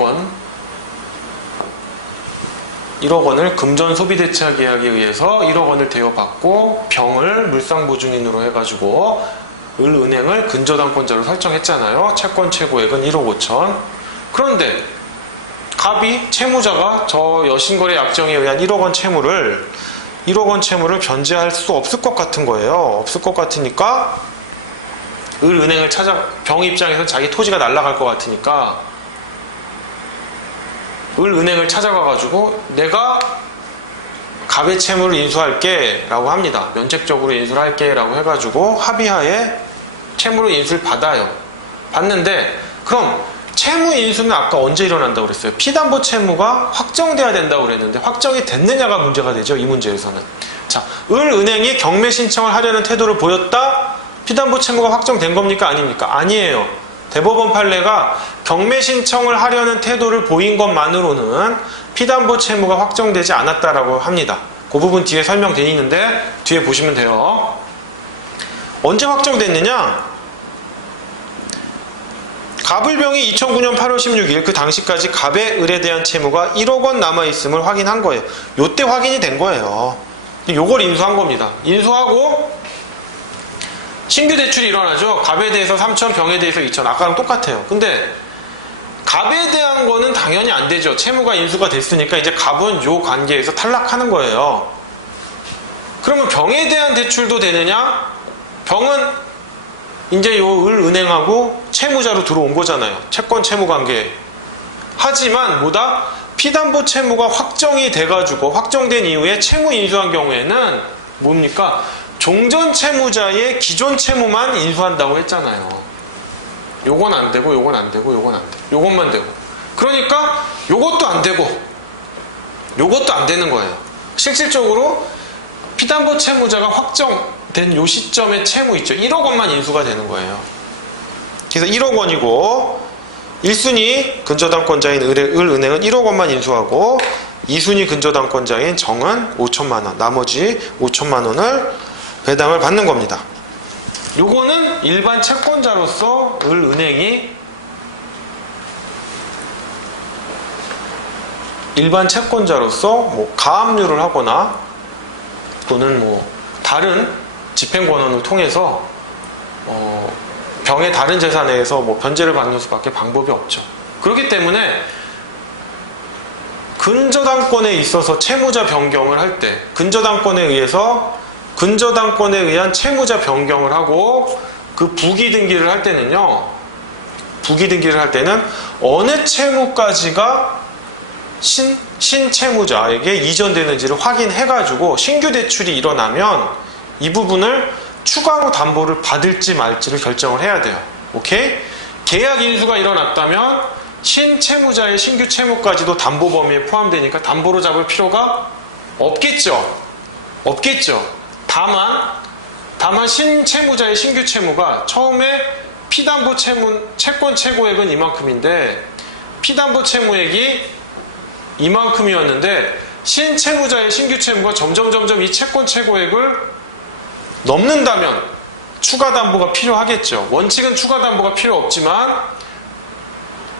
원을 금전 소비대차 계약에 의해서 1억 원을 대여받고 병을 물상보증인으로 해가지고 을은행을 근저당권자로 설정했잖아요. 채권 최고액은 1억 5천. 그런데 갑이 채무자가 저 여신거래 약정에 의한 1억 원 채무를 변제할 수 없을 것 같은 거예요. 없을 것 같으니까 을은행을 병 입장에서 자기 토지가 날아갈 것 같으니까 을은행을 찾아가가지고 내가 갑의 채무를 인수할게 라고 합니다. 면책적으로 인수를 할게 라고 해가지고 합의하에 채무를 인수를 받아요. 받는데 그럼 채무 인수는 아까 언제 일어난다고 그랬어요? 피담보 채무가 확정돼야 된다고 그랬는데 확정이 됐느냐가 문제가 되죠. 이 문제에서는. 자, 을은행이 경매 신청을 하려는 태도를 보였다? 피담보 채무가 확정된 겁니까? 아닙니까? 아니에요. 대법원 판례가 경매 신청을 하려는 태도를 보인 것만으로는 피담보 채무가 확정되지 않았다라고 합니다. 그 부분 뒤에 설명되어 있는데 뒤에 보시면 돼요. 언제 확정됐느냐? 갑을병이 2009년 8월 16일 그 당시까지 갑의 을에 대한 채무가 1억 원 남아있음을 확인한 거예요. 요때 확인이 된 거예요. 요걸 인수한 겁니다. 인수하고 신규 대출이 일어나죠. 갑에 대해서 3천, 병에 대해서 2천. 아까랑 똑같아요. 근데 갑에 대한 거는 당연히 안 되죠. 채무가 인수가 됐으니까 이제 갑은 요 관계에서 탈락하는 거예요. 그러면 병에 대한 대출도 되느냐? 병은 이제 요 을은행하고 채무자로 들어온 거잖아요. 채권 채무 관계. 하지만 뭐다? 피담보 채무가 확정이 돼가지고 확정된 이후에 채무 인수한 경우에는 뭡니까? 종전 채무자의 기존 채무만 인수한다고 했잖아요. 요건 안 되고 요건 안 되고 요건 안 되고 요것만 되고. 그러니까 요것도 안 되고 요것도 안 되는 거예요. 실질적으로 피담보 채무자가 확정된 요 시점에 채무 있죠. 1억 원만 인수가 되는 거예요. 그래서 1억 원이고 1순위 근저당권자인 을은행은 1억 원만 인수하고 2순위 근저당권자인 정은 5천만 원, 나머지 5천만 원을 배당을 받는 겁니다. 요거는 일반 채권자로서 을은행이 뭐 가압류를 하거나 또는 뭐 다른 집행권원을 통해서 병의 다른 재산에서 뭐 변제를 받는 수밖에 방법이 없죠. 그렇기 때문에 근저당권에 있어서 채무자 변경을 할 때, 근저당권에 의한 채무자 변경을 하고 그 부기 등기를 할 때는요, 어느 채무까지가 신채무자에게 이전되는지를 확인해가지고 신규 대출이 일어나면 이 부분을 추가로 담보를 받을지 말지를 결정을 해야 돼요. 오케이? 계약 인수가 일어났다면 신채무자의 신규 채무까지도 담보 범위에 포함되니까 담보로 잡을 필요가 없겠죠. 다만 신채무자의 신규 채무가 처음에 피담보 채권 최고액은 이만큼인데 피담보 채무액이 이만큼이었는데 신채무자의 신규 채무가 점점 이 채권 최고액을 넘는다면 추가 담보가 필요하겠죠. 원칙은 추가 담보가 필요 없지만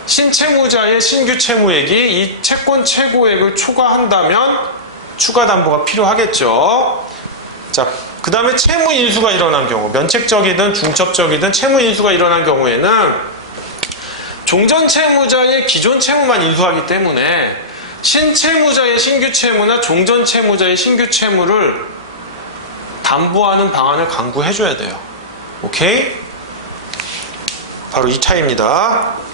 신채무자의 신규 채무액이 이 채권 최고액을 초과한다면 추가 담보가 필요하겠죠. 자, 그 다음에 채무 인수가 일어난 경우, 면책적이든 중첩적이든 채무 인수가 일어난 경우에는 종전 채무자의 기존 채무만 인수하기 때문에 신채무자의 신규 채무나 종전 채무자의 신규 채무를 담보하는 방안을 강구해줘야 돼요. 오케이? 바로 이 차이입니다.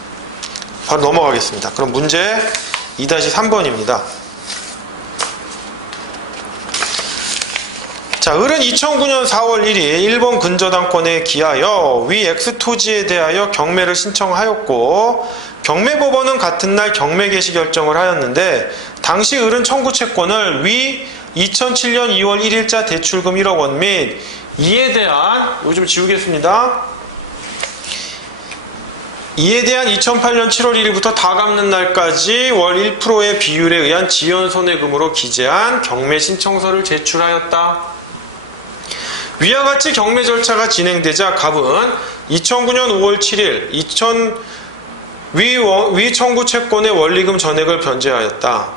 바로 넘어가겠습니다. 그럼 문제 2-3번입니다. 자, 을은 2009년 4월 1일 일본 근저당권에 기하여 위 X토지에 대하여 경매를 신청하였고 경매법원은 같은 날 경매 개시 결정을 하였는데 당시 을은 청구 채권을 위 2007년 2월 1일자 대출금 1억 원 및 이에 대한, 이거 좀 지우겠습니다. 이에 대한 2008년 7월 1일부터 다 갚는 날까지 월 1%의 비율에 의한 지연손해금으로 기재한 경매 신청서를 제출하였다. 위와 같이 경매 절차가 진행되자 갑은 2009년 5월 7일 위 청구 채권의 원리금 전액을 변제하였다.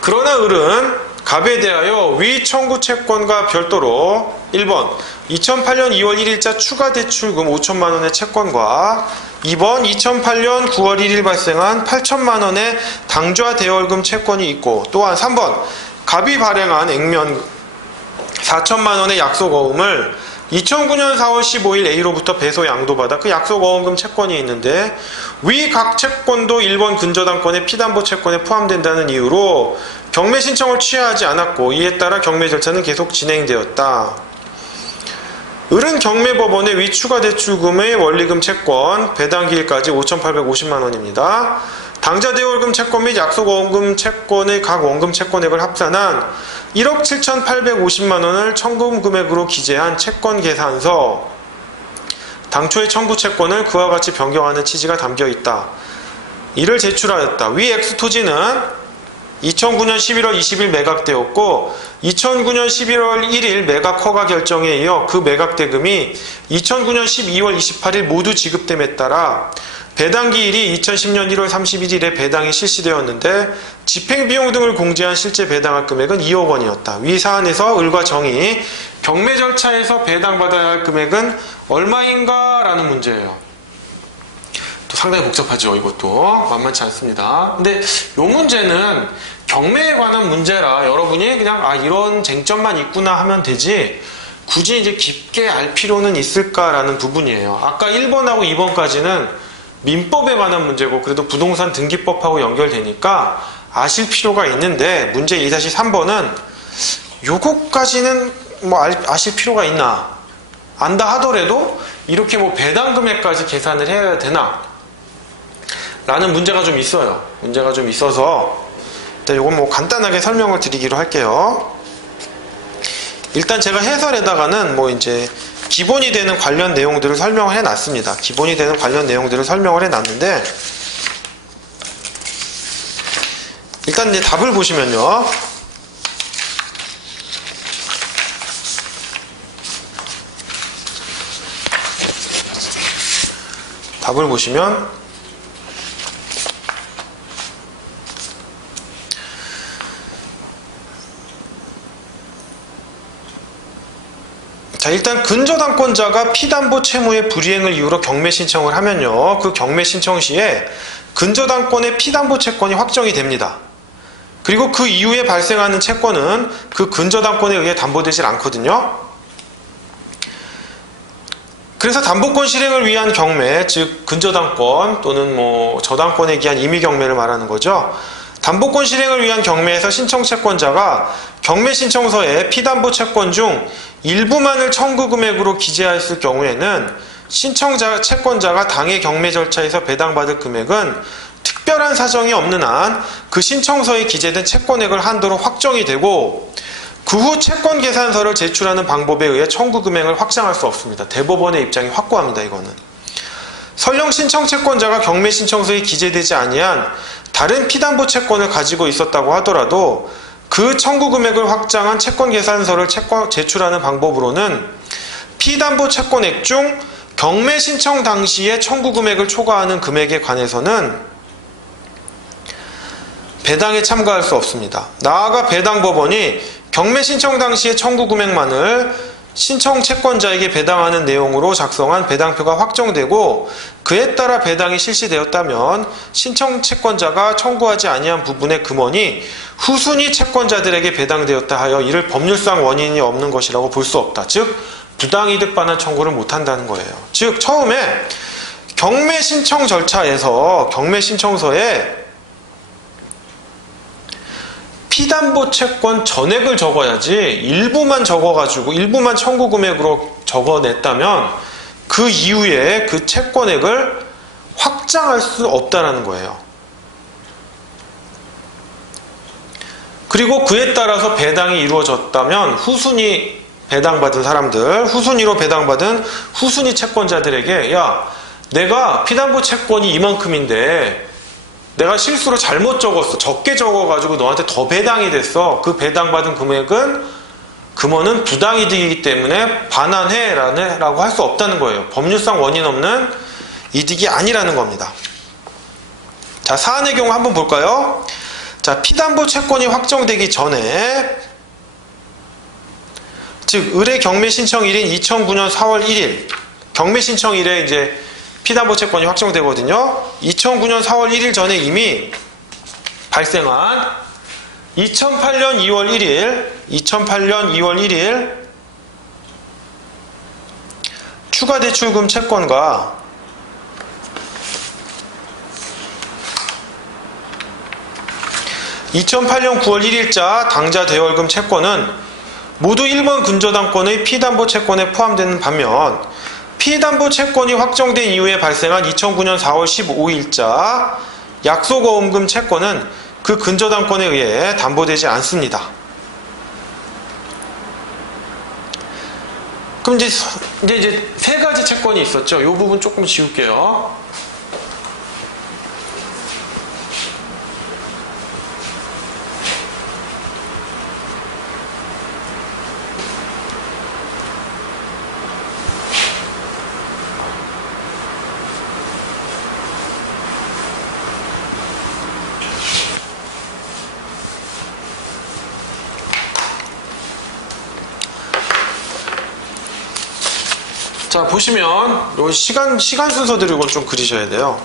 그러나 을은 갑에 대하여 위 청구 채권과 별도로 1번 2008년 2월 1일자 추가 대출금 5천만 원의 채권과 2번 2008년 9월 1일 발생한 8천만 원의 당좌 대월금 채권이 있고 또한 3번 갑이 발행한 액면 4천만 원의 약속어음을 2009년 4월 15일 A로부터 배소 양도받아 그 약속어음금 채권이 있는데 위 각 채권도 일본 근저당권의 피담보 채권에 포함된다는 이유로 경매 신청을 취하지 않았고 이에 따라 경매 절차는 계속 진행되었다. 을은 경매법원의 위 추가 대출금의 원리금 채권 배당기일까지 5,850만 원입니다. 당좌 대월금 채권 및 약속어음금 채권의 각 원금 채권액을 합산한 1억 7,850만 원을 청구 금액으로 기재한 채권 계산서 당초의 청구 채권을 그와 같이 변경하는 취지가 담겨 있다. 이를 제출하였다. 위 X토지는 2009년 11월 20일 매각되었고 2009년 11월 1일 매각 허가 결정에 이어 그 매각 대금이 2009년 12월 28일 모두 지급됨에 따라 배당기일이 2010년 1월 31일에 배당이 실시되었는데 집행비용 등을 공제한 실제 배당할 금액은 2억 원이었다. 위 사안에서 을과 정이 경매 절차에서 배당받아야 할 금액은 얼마인가? 라는 문제예요. 또 상당히 복잡하죠. 이것도 만만치 않습니다. 근데 이 문제는 경매에 관한 문제라 여러분이 그냥 이런 쟁점만 있구나 하면 되지 굳이 이제 깊게 알 필요는 있을까라는 부분이에요. 아까 1번하고 2번까지는 민법에 관한 문제고 그래도 부동산 등기법하고 연결되니까 아실 필요가 있는데 문제 2-3번은 요거까지는 아실 필요가 있나? 안다 하더라도 이렇게 배당 금액까지 계산을 해야 되나? 라는 문제가 좀 있어요. 문제가 좀 있어서 일단 요건 간단하게 설명을 드리기로 할게요. 일단 제가 해설에다가는 이제 기본이 되는 관련 내용들을 설명을 해놨습니다. 기본이 되는 관련 내용들을 설명을 해놨는데 일단 이제 답을 보시면요. 답을 보시면 자, 일단 근저당권자가 피담보 채무의 불이행을 이유로 경매 신청을 하면요. 그 경매 신청 시에 근저당권의 피담보 채권이 확정이 됩니다. 그리고 그 이후에 발생하는 채권은 그 근저당권에 의해 담보되질 않거든요. 그래서 담보권 실행을 위한 경매, 즉 근저당권 또는 저당권에 기한 임의경매를 말하는 거죠. 담보권 실행을 위한 경매에서 신청 채권자가 경매 신청서에 피담보 채권 중 일부만을 청구 금액으로 기재하였을 경우에는 신청자 채권자가 당해 경매 절차에서 배당받을 금액은 특별한 사정이 없는 한 그 신청서에 기재된 채권액을 한도로 확정이 되고 그 후 채권 계산서를 제출하는 방법에 의해 청구 금액을 확장할 수 없습니다. 대법원의 입장이 확고합니다. 이거는. 설령 신청 채권자가 경매 신청서에 기재되지 아니한 다른 피담보 채권을 가지고 있었다고 하더라도 그 청구 금액을 확장한 채권 계산서를 제출하는 방법으로는 피담보 채권액 중 경매 신청 당시에 청구 금액을 초과하는 금액에 관해서는 배당에 참가할 수 없습니다. 나아가 배당법원이 경매 신청 당시의 청구 금액만을 신청 채권자에게 배당하는 내용으로 작성한 배당표가 확정되고 그에 따라 배당이 실시되었다면 신청 채권자가 청구하지 아니한 부분의 금원이 후순위 채권자들에게 배당되었다 하여 이를 법률상 원인이 없는 것이라고 볼 수 없다. 즉 부당이득 반환 청구를 못한다는 거예요. 즉 처음에 경매 신청 절차에서 경매 신청서에 피담보 채권 전액을 적어야지 일부만 적어가지고 일부만 청구 금액으로 적어냈다면 그 이후에 그 채권액을 확장할 수 없다는 거예요. 그리고 그에 따라서 배당이 이루어졌다면 후순위 배당받은 사람들, 후순위로 배당받은 후순위 채권자들에게 야, 내가 피담보 채권이 이만큼인데 내가 실수로 잘못 적었어. 적게 적어가지고 너한테 더 배당이 됐어. 그 배당받은 금원은 부당이득이기 때문에 반환해 라고 할 수 없다는 거예요. 법률상 원인 없는 이득이 아니라는 겁니다. 자, 사안의 경우 한번 볼까요? 자, 피담보 채권이 확정되기 전에 즉 의뢰 경매 신청일인 2009년 4월 1일 경매 신청일에 이제 피담보 채권이 확정되거든요. 2009년 4월 1일 전에 이미 발생한 2008년 2월 1일 추가 대출금 채권과 (2008년 9월 1일자) 당좌 대월금 채권은 모두 1번 근저당권의 피담보 채권에 포함되는 반면 피담보 채권이 확정된 이후에 발생한 2009년 4월 15일자 약속어음금 채권은 그 근저당권에 의해 담보되지 않습니다. 그럼 이제 세 가지 채권이 있었죠. 이 부분 조금 지울게요. 자, 보시면 요 시간 순서대로 이걸 좀 그리셔야 돼요.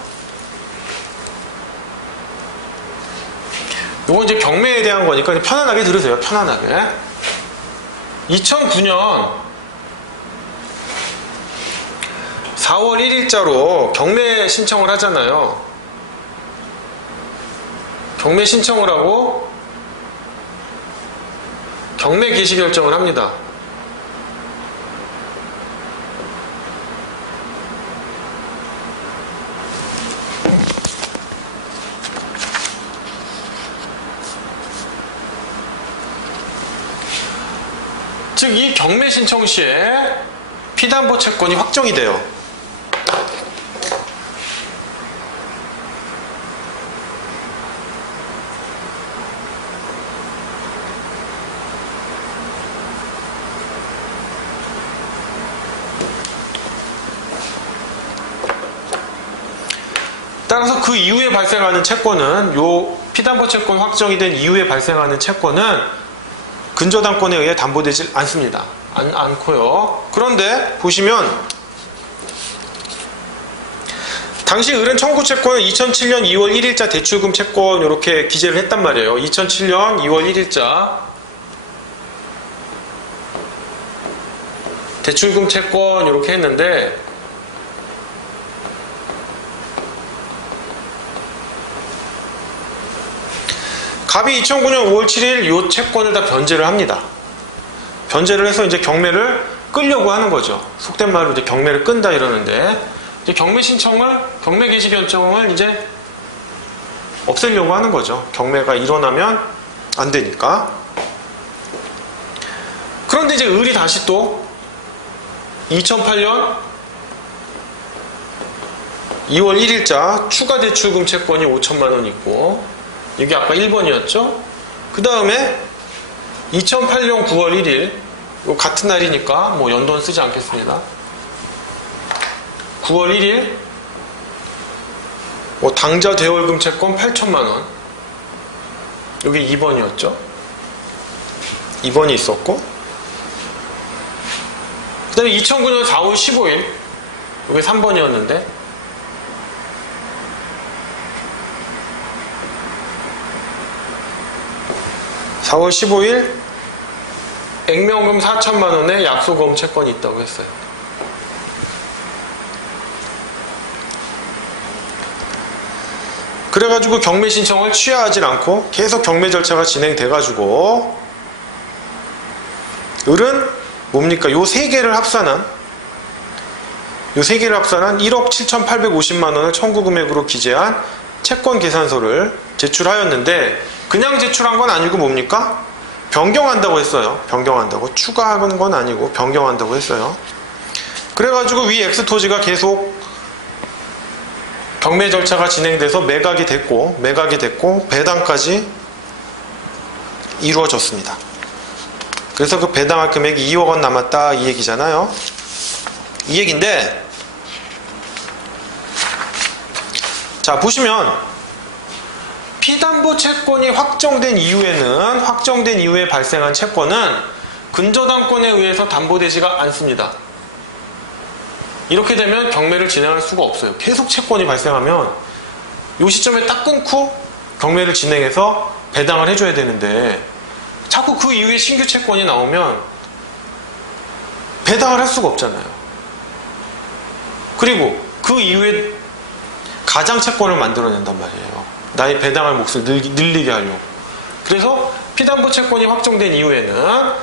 요거 이제 경매에 대한 거니까 편안하게 들으세요. 편안하게. 2009년 4월 1일자로 경매 신청을 하잖아요. 경매 신청을 하고 경매 개시 결정을 합니다. 즉, 이 경매 신청 시에 피담보 채권이 확정이 돼요. 따라서 그 이후에 발생하는 채권은 요 피담보 채권 확정이 된 이후에 발생하는 채권은 근저당권에 의해 담보되지 않습니다. 않고요. 그런데 보시면 당시 을은 청구 채권을 2007년 2월 1일자 대출금 채권 이렇게 기재를 했단 말이에요. 2007년 2월 1일자 대출금 채권 이렇게 했는데 갑이 2009년 5월 7일 이 채권을 다 변제를 합니다. 변제를 해서 이제 경매를 끌려고 하는 거죠. 속된 말로 이제 경매를 끈다 이러는데 이제 경매 신청을 경매 개시 결정을 이제 없애려고 하는 거죠. 경매가 일어나면 안 되니까. 그런데 이제 을이 다시 또 2008년 2월 1일자 추가 대출금 채권이 5천만 원 있고 이게 아까 1번이었죠. 그 다음에 2008년 9월 1일 같은 날이니까 뭐 연도는 쓰지 않겠습니다. 9월 1일 뭐 당좌 대월금 채권 8천만 원 여기 2번이었죠. 2번이 있었고 그 다음에 2009년 4월 15일 여기 3번이었는데 (4월 15일) 액면금 4천만 원의 약소금 채권이 있다고 했어요. 그래가지고 경매 신청을 취하하지 않고 계속 경매 절차가 진행돼가지고 을은 뭡니까? 요 세 개를 합산한 1억 7,850만 원을 청구 금액으로 기재한 채권 계산서를 제출하였는데 그냥 제출한 건 아니고 뭡니까? 변경한다고 했어요. 변경한다고. 추가하는 건 아니고 변경한다고 했어요. 그래가지고 위 X토지가 계속 경매 절차가 진행돼서 매각이 됐고 배당까지 이루어졌습니다. 그래서 그 배당할 금액이 2억 원 남았다 이 얘기잖아요. 이 얘기인데 자 보시면 피담보 채권이 확정된 이후에 발생한 채권은 근저당권에 의해서 담보되지가 않습니다. 이렇게 되면 경매를 진행할 수가 없어요. 계속 채권이 발생하면 이 시점에 딱 끊고 경매를 진행해서 배당을 해줘야 되는데 자꾸 그 이후에 신규 채권이 나오면 배당을 할 수가 없잖아요. 그리고 그 이후에 가장 채권을 만들어낸단 말이에요. 나의 배당할 몫을 늘리게 하려고. 그래서 피담보 채권이 확정된 이후에는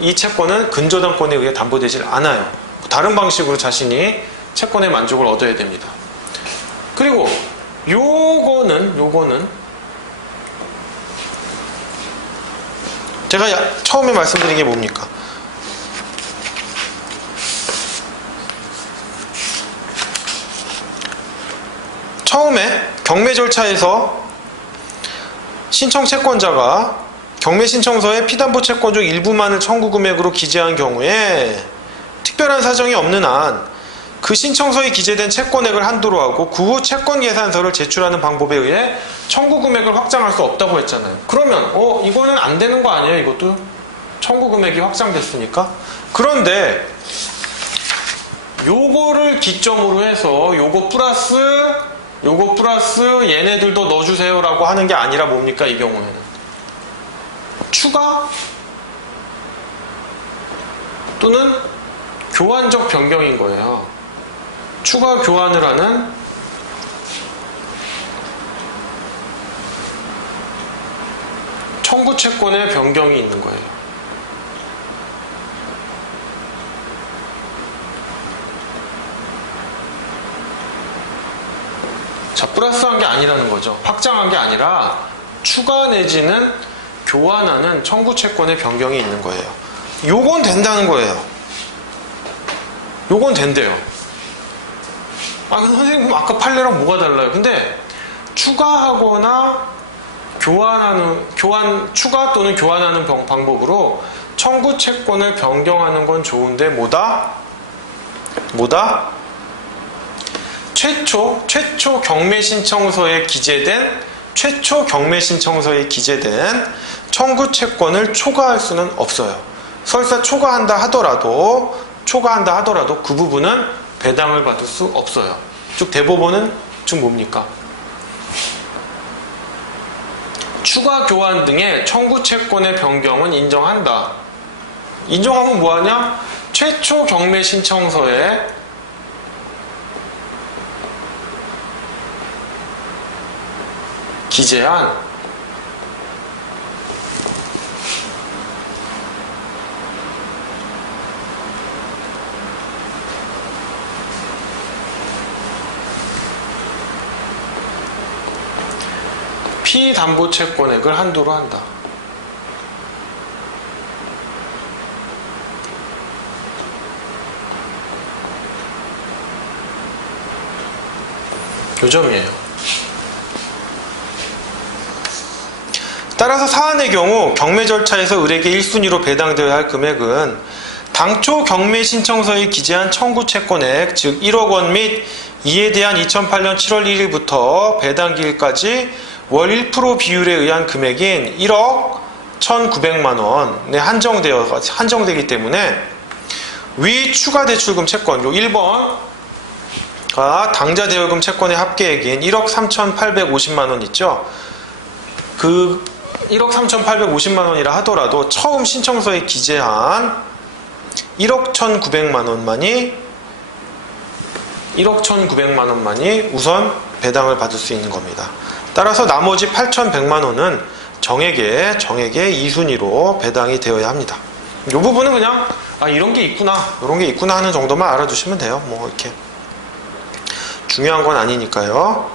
이 채권은 근저당권에 의해 담보되질 않아요. 다른 방식으로 자신이 채권의 만족을 얻어야 됩니다. 그리고 요거는 제가 처음에 말씀드린 게 뭡니까? 처음에 경매 절차에서 신청 채권자가 경매 신청서에 피담보 채권 중 일부만을 청구 금액으로 기재한 경우에 특별한 사정이 없는 한 그 신청서에 기재된 채권액을 한도로 하고 그 후 채권 계산서를 제출하는 방법에 의해 청구 금액을 확장할 수 없다고 했잖아요. 그러면 이거는 안 되는 거 아니에요? 이것도 청구 금액이 확장됐으니까. 그런데 요거를 기점으로 해서 요거 플러스 얘네들도 넣어주세요 라고 하는 게 아니라 뭡니까? 이 경우에는 추가 또는 교환적 변경인 거예요. 추가 교환을 하는 청구 채권의 변경이 있는 거예요. 자, 플러스한 게 아니라는 거죠. 확장한 게 아니라 추가 내지는 교환하는 청구 채권의 변경이 있는 거예요. 요건 된다는 거예요. 요건 된대요. 근데 선생님 아까 판례랑 뭐가 달라요? 근데 추가하거나 추가 또는 교환하는 방법으로 청구 채권을 변경하는 건 좋은데 뭐다? 최초 경매 신청서에 기재된 청구 채권을 초과할 수는 없어요. 설사 초과한다 하더라도 그 부분은 배당을 받을 수 없어요. 쭉 대법원은 쭉 뭡니까? 추가 교환 등의 청구 채권의 변경은 인정한다. 인정하면 뭐하냐? 최초 경매 신청서에 기재한 피담보 채권액을 한도로 한다. 요 점이에요. 따라서 사안의 경우 경매 절차에서 을에게 1순위로 배당되어야 할 금액은 당초 경매 신청서에 기재한 청구 채권액, 즉 1억 원 및 이에 대한 2008년 7월 1일부터 배당 기일까지 월 1% 비율에 의한 금액인 1억 1,900만 원에 한정되기 때문에 위 추가 대출금 채권, 요 1번과 당좌 대여금 채권의 합계액인 1억 3,850만 원 있죠. 그 1억 3,850만 원이라 하더라도 처음 신청서에 기재한 1억 1,900만 원만이 우선 배당을 받을 수 있는 겁니다. 따라서 나머지 8,100만 원은 정액에 2순위로 배당이 되어야 합니다. 이 부분은 그냥 이런 게 있구나 하는 정도만 알아두시면 돼요. 뭐 이렇게 중요한 건 아니니까요.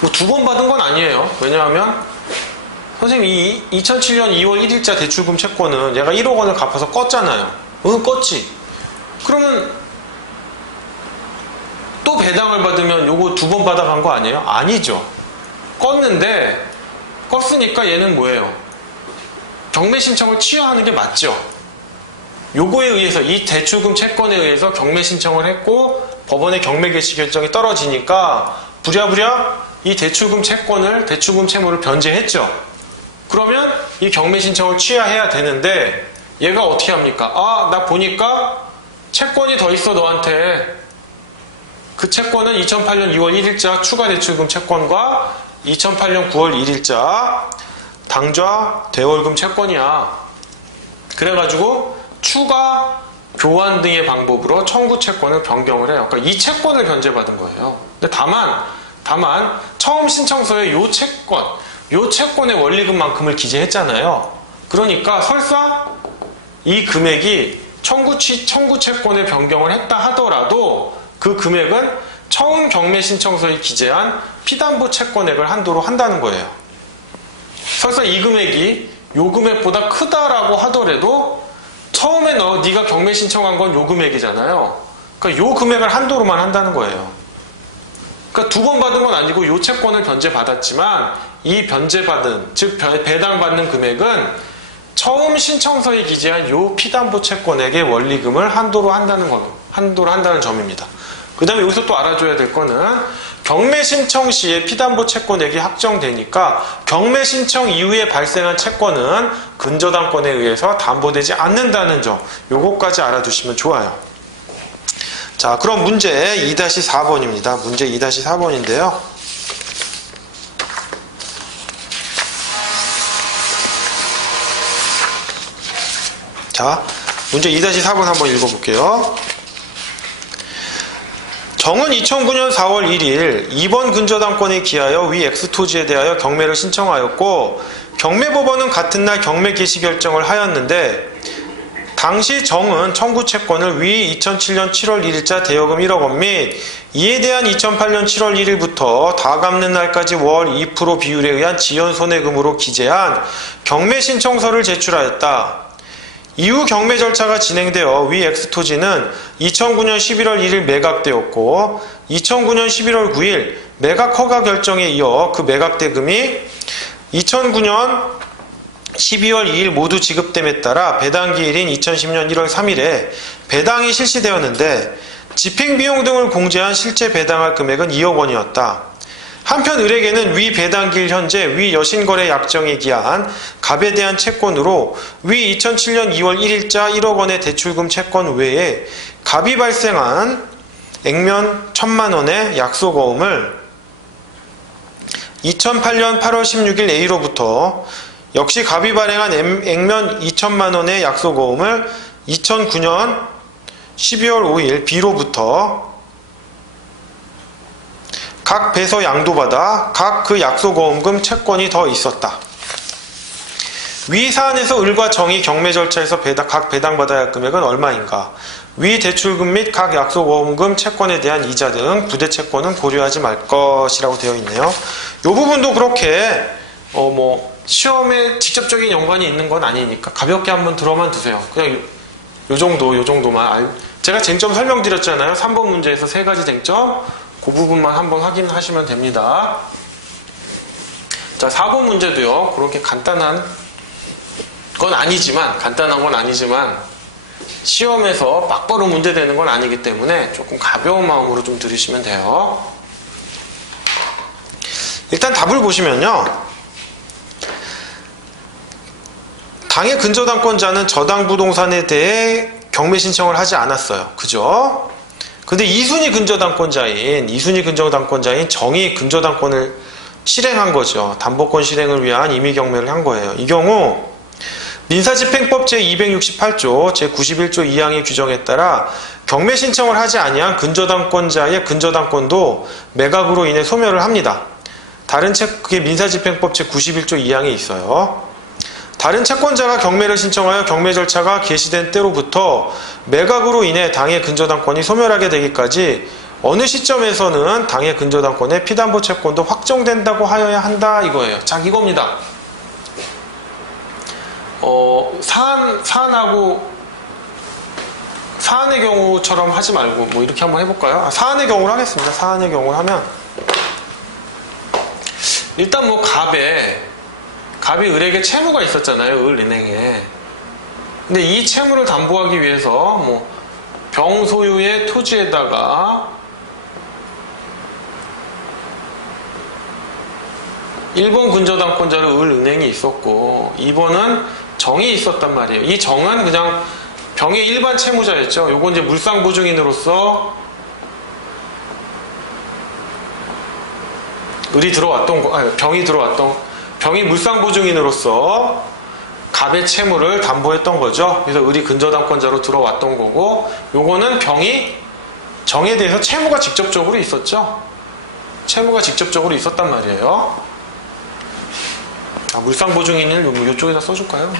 뭐 2번 받은 건 아니에요. 왜냐하면 선생님 이 2007년 2월 1일자 대출금 채권은 얘가 1억 원을 갚아서 껐잖아요. 껐지. 그러면 또 배당을 받으면 요거 2번 받아간 거 아니에요? 아니죠. 껐으니까 얘는 뭐예요? 경매 신청을 취하하는 게 맞죠. 요거에 의해서 이 대출금 채권에 의해서 경매 신청을 했고 법원의 경매 개시 결정이 떨어지니까 부랴부랴 이 대출금 채무를 변제했죠. 그러면 이 경매 신청을 취하해야 되는데 얘가 어떻게 합니까? 나 보니까 채권이 더 있어 너한테. 그 채권은 2008년 2월 1일자 추가 대출금 채권과 2008년 9월 1일자 당좌 대월금 채권이야. 그래가지고 추가 교환 등의 방법으로 청구 채권을 변경을 해요. 그러니까 이 채권을 변제받은 거예요. 근데 다만 처음 신청서에 요 채권의 원리금만큼을 기재했잖아요. 그러니까 설사 이 금액이 청구 채권의 변경을 했다 하더라도 그 금액은 처음 경매 신청서에 기재한 피담보 채권액을 한도로 한다는 거예요. 설사 이 금액이 요 금액보다 크다라고 하더라도 처음에 네가 경매 신청한 건 요 금액이잖아요. 그러니까 요 금액을 한도로만 한다는 거예요. 그러니까 2번 받은 건 아니고 요 채권을 변제받았지만 이 변제받은, 즉 배당받는 금액은 처음 신청서에 기재한 요 피담보 채권액의 원리금을 한도로 한다는 점입니다. 그 다음에 여기서 또 알아줘야 될 거는 경매 신청 시에 피담보 채권액이 확정되니까 경매 신청 이후에 발생한 채권은 근저당권에 의해서 담보되지 않는다는 점, 요거까지 알아두시면 좋아요. 자, 그럼 문제 2-4번입니다. 문제 2-4번인데요. 자, 문제 2-4번 한번 읽어볼게요. 정은 2009년 4월 1일 2번 근저당권에 기하여 위 X토지에 대하여 경매를 신청하였고 경매법원은 같은 날 경매 개시 결정을 하였는데 당시 정은 청구 채권을 위 2007년 7월 1일자 대여금 1억 원 및 이에 대한 2008년 7월 1일부터 다 갚는 날까지 월 2% 비율에 의한 지연손해금으로 기재한 경매 신청서를 제출하였다. 이후 경매 절차가 진행되어 위 X토지는 2009년 11월 1일 매각되었고 2009년 11월 9일 매각 허가 결정에 이어 그 매각 대금이 2009년 12월 2일 모두 지급됨에 따라 배당 기일인 2010년 1월 3일에 배당이 실시되었는데 집행비용 등을 공제한 실제 배당할 금액은 2억 원이었다. 한편 을에게는 위 배당기일 현재 위 여신거래 약정에 기한 갑에 대한 채권으로 위 2007년 2월 1일자 1억 원의 대출금 채권 외에 갑이 발생한 액면 1,000만 원의 약소거음을 2008년 8월 16일 A로부터 역시 갑이 발행한 액면 2,000만 원의 약소거음을 2009년 12월 5일 B로부터 각 배서 양도받아 각 그 약소거음금 채권이 더 있었다. 위 사안에서 을과 정이 경매 절차에서 각 배당받아야 할 금액은 얼마인가? 위 대출금 및 각 약소거음금 채권에 대한 이자 등 부대 채권은 고려하지 말 것이라고 되어 있네요. 이 부분도 그렇게 시험에 직접적인 연관이 있는 건 아니니까 가볍게 한번 들어만 두세요. 그냥 요 정도만 제가 쟁점 설명드렸잖아요. 3번 문제에서 3가지 쟁점 그 부분만 한번 확인하시면 됩니다. 자, 4번 문제도요. 그렇게 간단한 건 아니지만 시험에서 막바로 문제 되는 건 아니기 때문에 조금 가벼운 마음으로 좀 들으시면 돼요. 일단 답을 보시면요. 당의 근저당권자는 저당 부동산에 대해 경매 신청을 하지 않았어요. 그죠? 근데 2순위 근저당권자인 정이 근저당권을 실행한 거죠. 담보권 실행을 위한 임의 경매를 한 거예요. 이 경우 민사집행법 제268조 제91조 2항의 규정에 따라 경매 신청을 하지 아니한 근저당권자의 근저당권도 매각으로 인해 소멸을 합니다. 그게 민사집행법 제91조 2항에 있어요. 다른 채권자가 경매를 신청하여 경매 절차가 개시된 때로부터 매각으로 인해 당의 근저당권이 소멸하게 되기까지 어느 시점에서는 당의 근저당권의 피담보 채권도 확정된다고 하여야 한다 이거예요. 자, 이겁니다. 사안의 경우처럼 하지 말고 이렇게 한번 해볼까요? 사안의 경우를 하겠습니다. 사안의 경우를 하면 일단 갑이 을에게 채무가 있었잖아요. 을은행에. 근데 이 채무를 담보하기 위해서 병 소유의 토지에다가 1번 근저당권자로 을은행이 있었고 2번은 정이 있었단 말이에요. 이 정은 그냥 병의 일반 채무자였죠. 요건 이제 물상보증인으로서 병이 물상보증인으로서 갑의 채무를 담보했던 거죠. 그래서 을이 근저당권자로 들어왔던 거고, 요거는 병이 정에 대해서 채무가 직접적으로 있었죠. 채무가 직접적으로 있었단 말이에요. 물상보증인을 이쪽에다 써줄까요?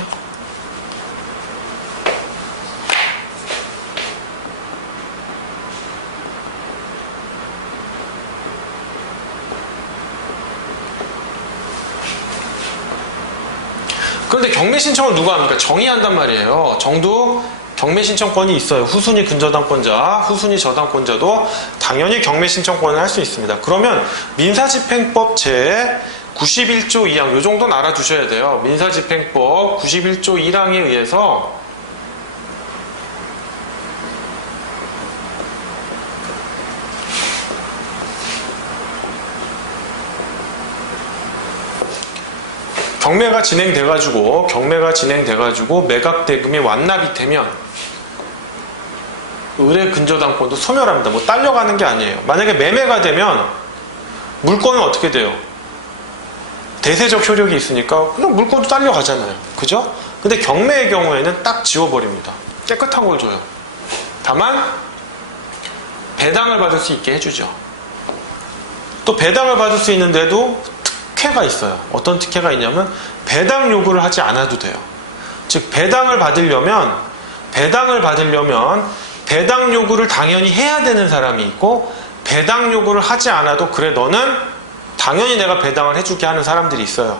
그런데 경매 신청을 누가 합니까? 정이 한단 말이에요. 정도 경매 신청권이 있어요. 후순위 근저당권자, 후순위 저당권자도 당연히 경매 신청권을 할 수 있습니다. 그러면 민사집행법 제91조 2항, 이 정도는 알아두셔야 돼요. 민사집행법 91조 1항에 의해서 경매가 진행돼가지고 매각 대금이 완납이 되면 을의 근저당권도 소멸합니다. 딸려가는 게 아니에요. 만약에 매매가 되면 물건은 어떻게 돼요? 대세적 효력이 있으니까 그냥 물건도 딸려가잖아요. 그죠? 근데 경매의 경우에는 딱 지워버립니다. 깨끗한 걸 줘요. 다만 배당을 받을 수 있게 해주죠. 또 배당을 받을 수 있는데도 특혜가 있어요. 어떤 특혜가 있냐면 배당 요구를 하지 않아도 돼요. 즉 배당을 받으려면 배당 요구를 당연히 해야 되는 사람이 있고, 배당 요구를 하지 않아도 그래 너는 당연히 내가 배당을 해주게 하는 사람들이 있어요.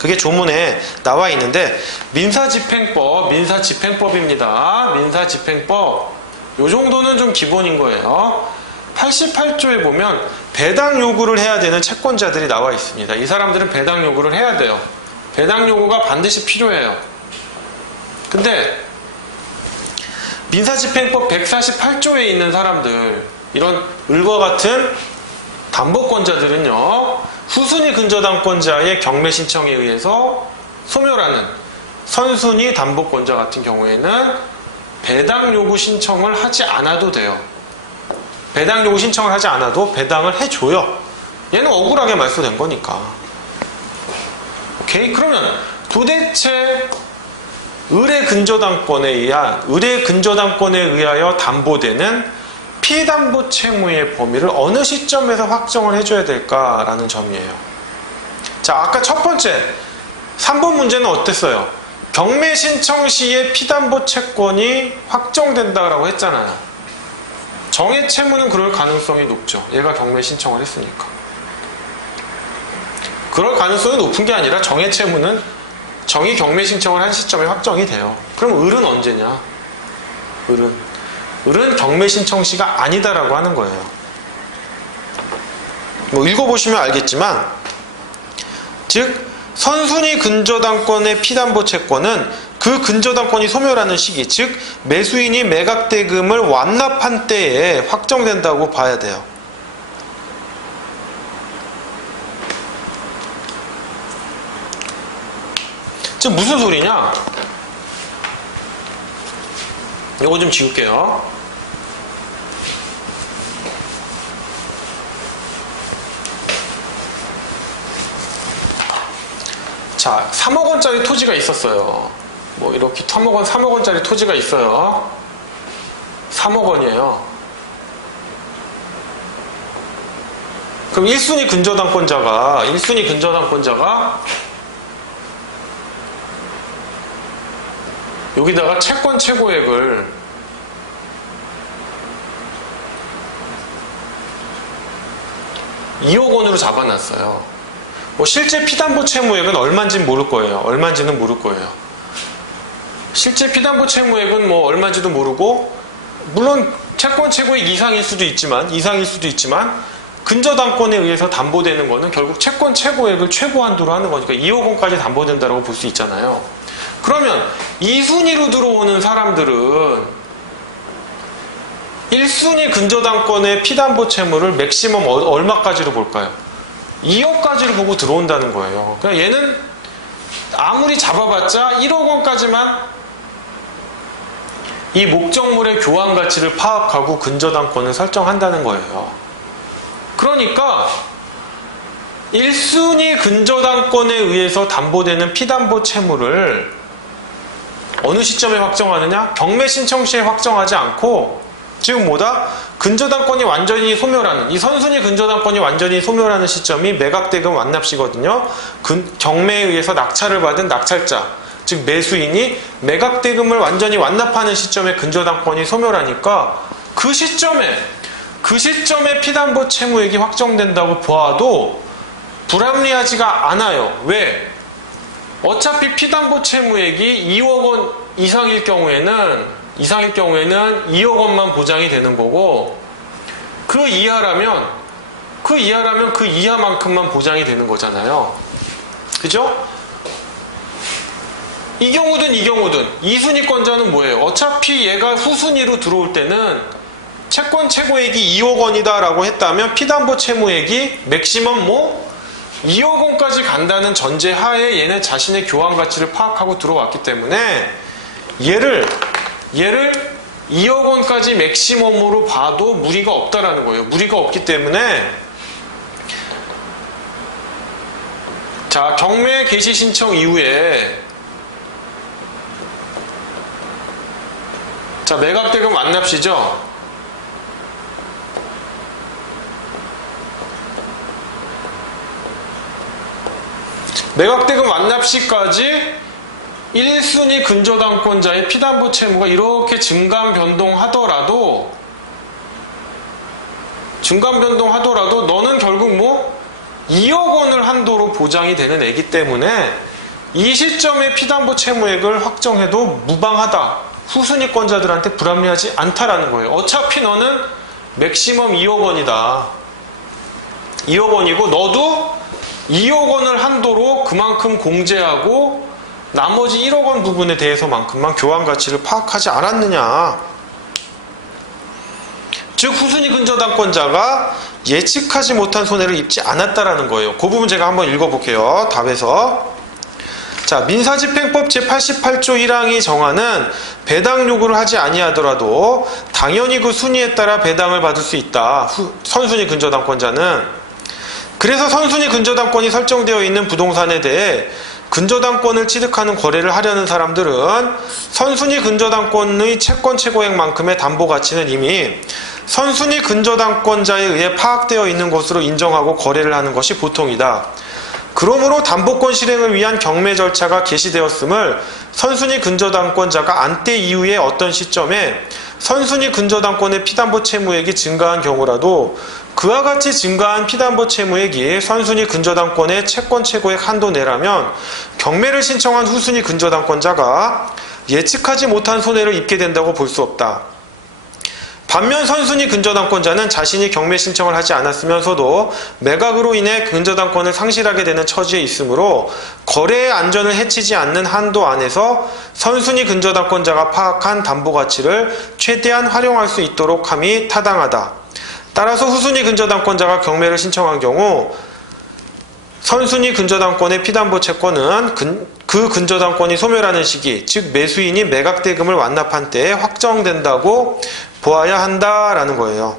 그게 조문에 나와 있는데 민사집행법입니다. 민사집행법 요 정도는 좀 기본인 거예요. 88조에 보면 배당 요구를 해야 되는 채권자들이 나와 있습니다. 이 사람들은 배당 요구를 해야 돼요. 배당 요구가 반드시 필요해요. 근데 민사집행법 148조에 있는 사람들, 이런 을과 같은 담보권자들은요, 후순위 근저당권자의 경매 신청에 의해서 소멸하는 선순위 담보권자 같은 경우에는 배당 요구 신청을 하지 않아도 돼요. 배당 요구 신청을 하지 않아도 배당을 해줘요. 얘는 억울하게 말소된 거니까. 오케이? 그러면 도대체 의뢰 근저당권에 의하여 담보되는 피담보 채무의 범위를 어느 시점에서 확정을 해줘야 될까라는 점이에요. 자, 아까 첫 번째 3번 문제는 어땠어요? 경매 신청 시에 피담보 채권이 확정된다라고 했잖아요. 정액 채무는 그럴 가능성이 높죠. 얘가 경매 신청을 했으니까. 그럴 가능성이 높은 게 아니라 정액 채무는 정의 경매 신청을 한 시점에 확정이 돼요. 그럼 을은 언제냐? 을은 경매 신청 시가 아니다라고 하는 거예요. 뭐 읽어보시면 알겠지만, 즉 선순위 근저당권의 피담보 채권은 그 근저당권이 소멸하는 시기, 즉 매수인이 매각대금을 완납한 때에 확정된다고 봐야 돼요. 즉 무슨 소리냐? 이거 좀 지울게요. 자, 3억 원짜리 토지가 있었어요. 뭐 이렇게 3억 원짜리 토지가 있어요. 3억 원이에요. 그럼 1순위 근저당권자가 여기다가 채권 최고액을 (2억 원으로) 잡아놨어요. 뭐 실제 피담보 채무액은 얼마인지는 모를 거예요. 실제 피담보 채무액은 뭐 얼마인지도 모르고, 물론 채권 최고액 이상일 수도 있지만 근저당권에 의해서 담보되는 거는 결국 채권 최고액을 최고 한도로 하는 거니까 2억 원까지 담보된다고 볼 수 있잖아요. 그러면 2순위로 들어오는 사람들은 1순위 근저당권의 피담보 채무를 맥시멈 얼마까지로 볼까요? 2억까지를 보고 들어온다는 거예요. 그냥 얘는 아무리 잡아봤자 1억 원까지만 이 목적물의 교환 가치를 파악하고 근저당권을 설정한다는 거예요. 그러니까 1순위 근저당권에 의해서 담보되는 피담보 채무를 어느 시점에 확정하느냐? 경매 신청 시에 확정하지 않고, 지금 뭐다? 근저당권이 완전히 소멸하는, 이 선순위 근저당권이 완전히 소멸하는 시점이 매각대금 완납시거든요. 경매에 의해서 낙찰을 받은 낙찰자, 즉 매수인이 매각대금을 완전히 완납하는 시점에 근저당권이 소멸하니까 그 시점에 피담보 채무액이 확정된다고 보아도 불합리하지가 않아요. 왜? 어차피 피담보 채무액이 2억 원 이상일 경우에는 2억 원만 보장이 되는 거고, 그 이하라면 그 이하만큼만 보장이 되는 거잖아요. 그죠? 이 경우든 2순위권자는 뭐예요? 어차피 얘가 후순위로 들어올 때는 채권 최고액이 2억 원이다 라고 했다면 피담보 채무액이 맥시멈 2억 원까지 간다는 전제 하에 얘는 자신의 교환 가치를 파악하고 들어왔기 때문에 얘를 2억 원까지 맥시멈으로 봐도 무리가 없다라는 거예요. 무리가 없기 때문에, 자, 경매 개시 신청 이후에, 자, 매각대금 완납시죠? 매각대금 완납시까지 1순위 근저당권자의 피담보 채무가 이렇게 증감 변동하더라도 너는 결국 2억 원을 한도로 보장이 되는 애기 때문에 이 시점에 피담보 채무액을 확정해도 무방하다. 후순위권자들한테 불합리하지 않다라는 거예요. 어차피 너는 맥시멈 2억 원이다. 2억 원이고 너도 2억 원을 한도로 그만큼 공제하고 나머지 1억 원 부분에 대해서만큼만 교환 가치를 파악하지 않았느냐. 즉 후순위 근저당권자가 예측하지 못한 손해를 입지 않았다라는 거예요. 그 부분 제가 한번 읽어볼게요. 답에서. 자, 민사집행법 제88조 1항이 정하는 배당 요구를 하지 아니하더라도 당연히 그 순위에 따라 배당을 받을 수 있다. 선순위 근저당권자는. 그래서 선순위 근저당권이 설정되어 있는 부동산에 대해 근저당권을 취득하는 거래를 하려는 사람들은 선순위 근저당권의 채권 최고액만큼의 담보 가치는 이미 선순위 근저당권자에 의해 파악되어 있는 것으로 인정하고 거래를 하는 것이 보통이다. 그러므로 담보권 실행을 위한 경매 절차가 개시되었음을 선순위 근저당권자가 안때 이후의 어떤 시점에 선순위 근저당권의 피담보 채무액이 증가한 경우라도 그와 같이 증가한 피담보 채무액이 선순위 근저당권의 채권 최고액 한도 내라면 경매를 신청한 후순위 근저당권자가 예측하지 못한 손해를 입게 된다고 볼 수 없다. 반면 선순위 근저당권자는 자신이 경매 신청을 하지 않았으면서도 매각으로 인해 근저당권을 상실하게 되는 처지에 있으므로 거래의 안전을 해치지 않는 한도 안에서 선순위 근저당권자가 파악한 담보가치를 최대한 활용할 수 있도록 함이 타당하다. 따라서 후순위 근저당권자가 경매를 신청한 경우 선순위 근저당권의 피담보 채권은 그 근저당권이 소멸하는 시기, 즉 매수인이 매각대금을 완납한 때에 확정된다고 보아야 한다라는 거예요.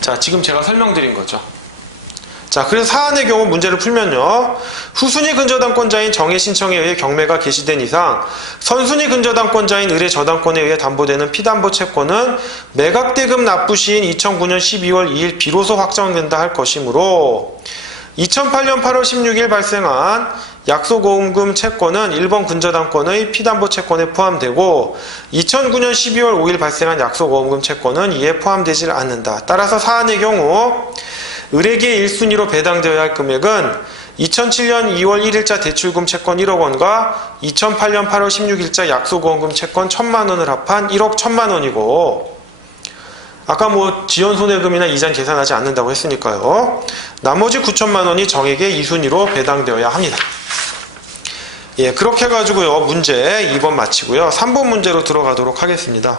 자, 지금 제가 설명드린 거죠. 자, 그래서 사안의 경우 문제를 풀면요. 후순위 근저당권자인 정의 신청에 의해 경매가 개시된 이상 선순위 근저당권자인 을의 저당권에 의해 담보되는 피담보 채권은 매각대금 납부 시인 2009년 12월 2일 비로소 확정된다 할 것이므로 2008년 8월 16일 발생한 약소보험금 채권은 1번 근저당권의 피담보 채권에 포함되고 2009년 12월 5일 발생한 약소보험금 채권은 이에 포함되지 않는다. 따라서 사안의 경우 을에게 1순위로 배당되어야 할 금액은 2007년 2월 1일자 대출금 채권 1억 원과 2008년 8월 16일자 약소보험금 채권 1,000만 원을 합한 1억 1,000만 원이고 아까 지연손해금이나 이자는 계산하지 않는다고 했으니까요. 나머지 9천만 원이 정에게 2순위로 배당되어야 합니다. 예, 그렇게 해가지고요. 문제 2번 마치고요. 3번 문제로 들어가도록 하겠습니다.